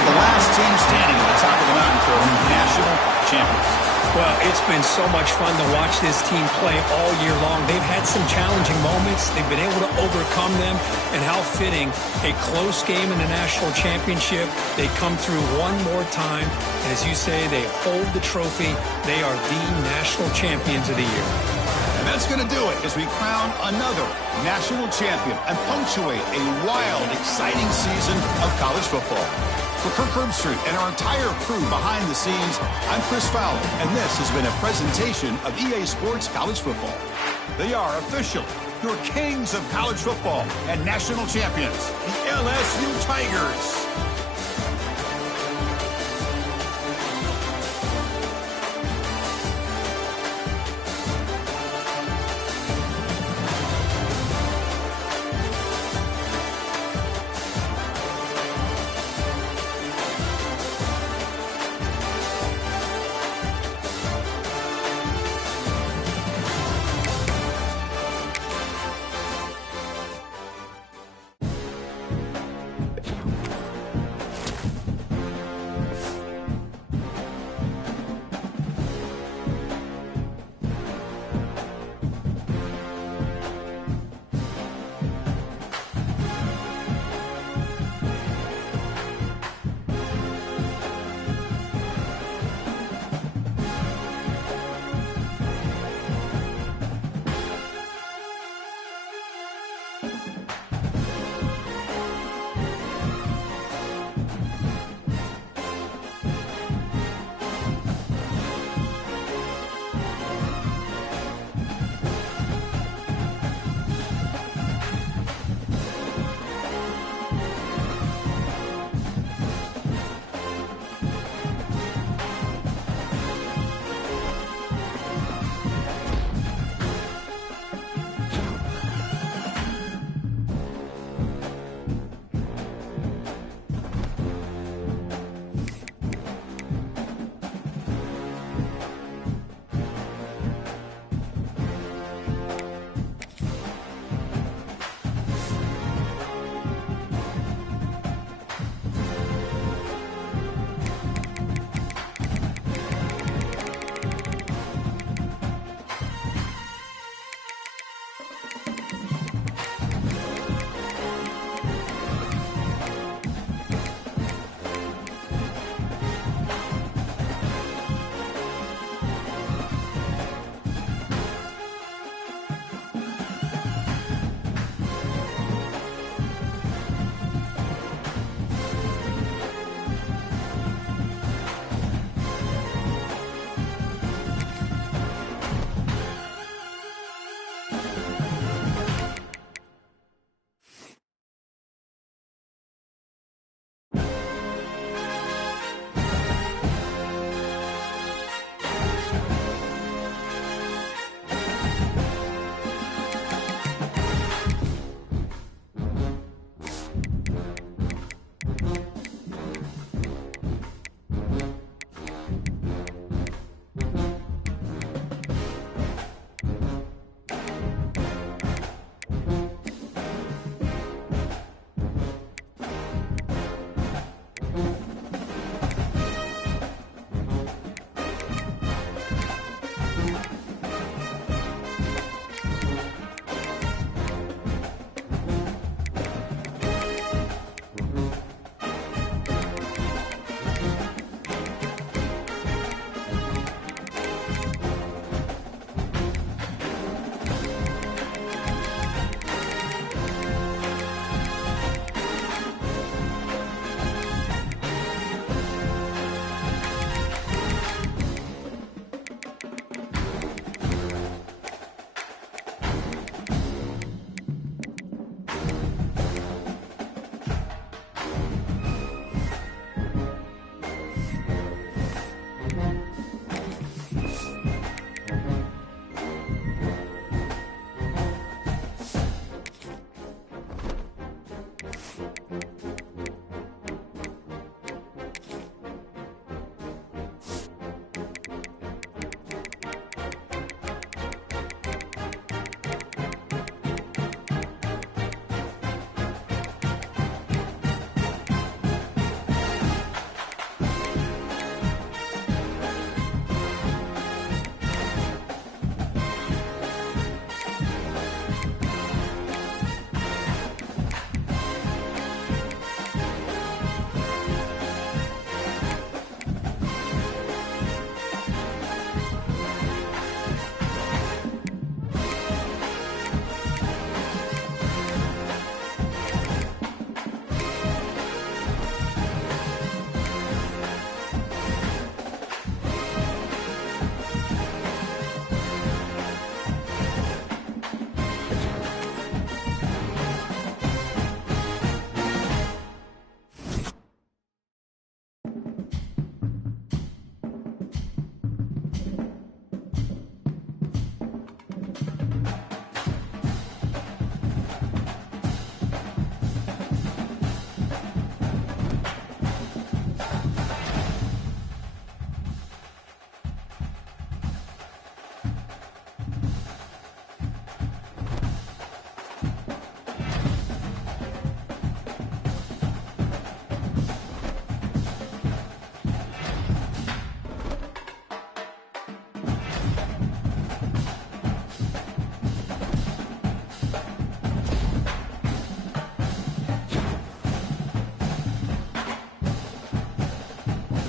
The last team standing at the top of the mountain for national champions. Well, it's been so much fun to watch this team play all year long. They've had some challenging moments. They've been able to overcome them. And how fitting, a close game in the national championship. They come through one more time. And as you say, they hold the trophy. They are the national champions of the year. And that's going to do it as we crown another national champion and punctuate a wild, exciting season of college football. For Kirk Herbstreit and our entire crew behind the scenes, I'm Chris Fowler, and this has been a presentation of EA Sports College Football. They are official, your kings of college football and national champions, the LSU Tigers.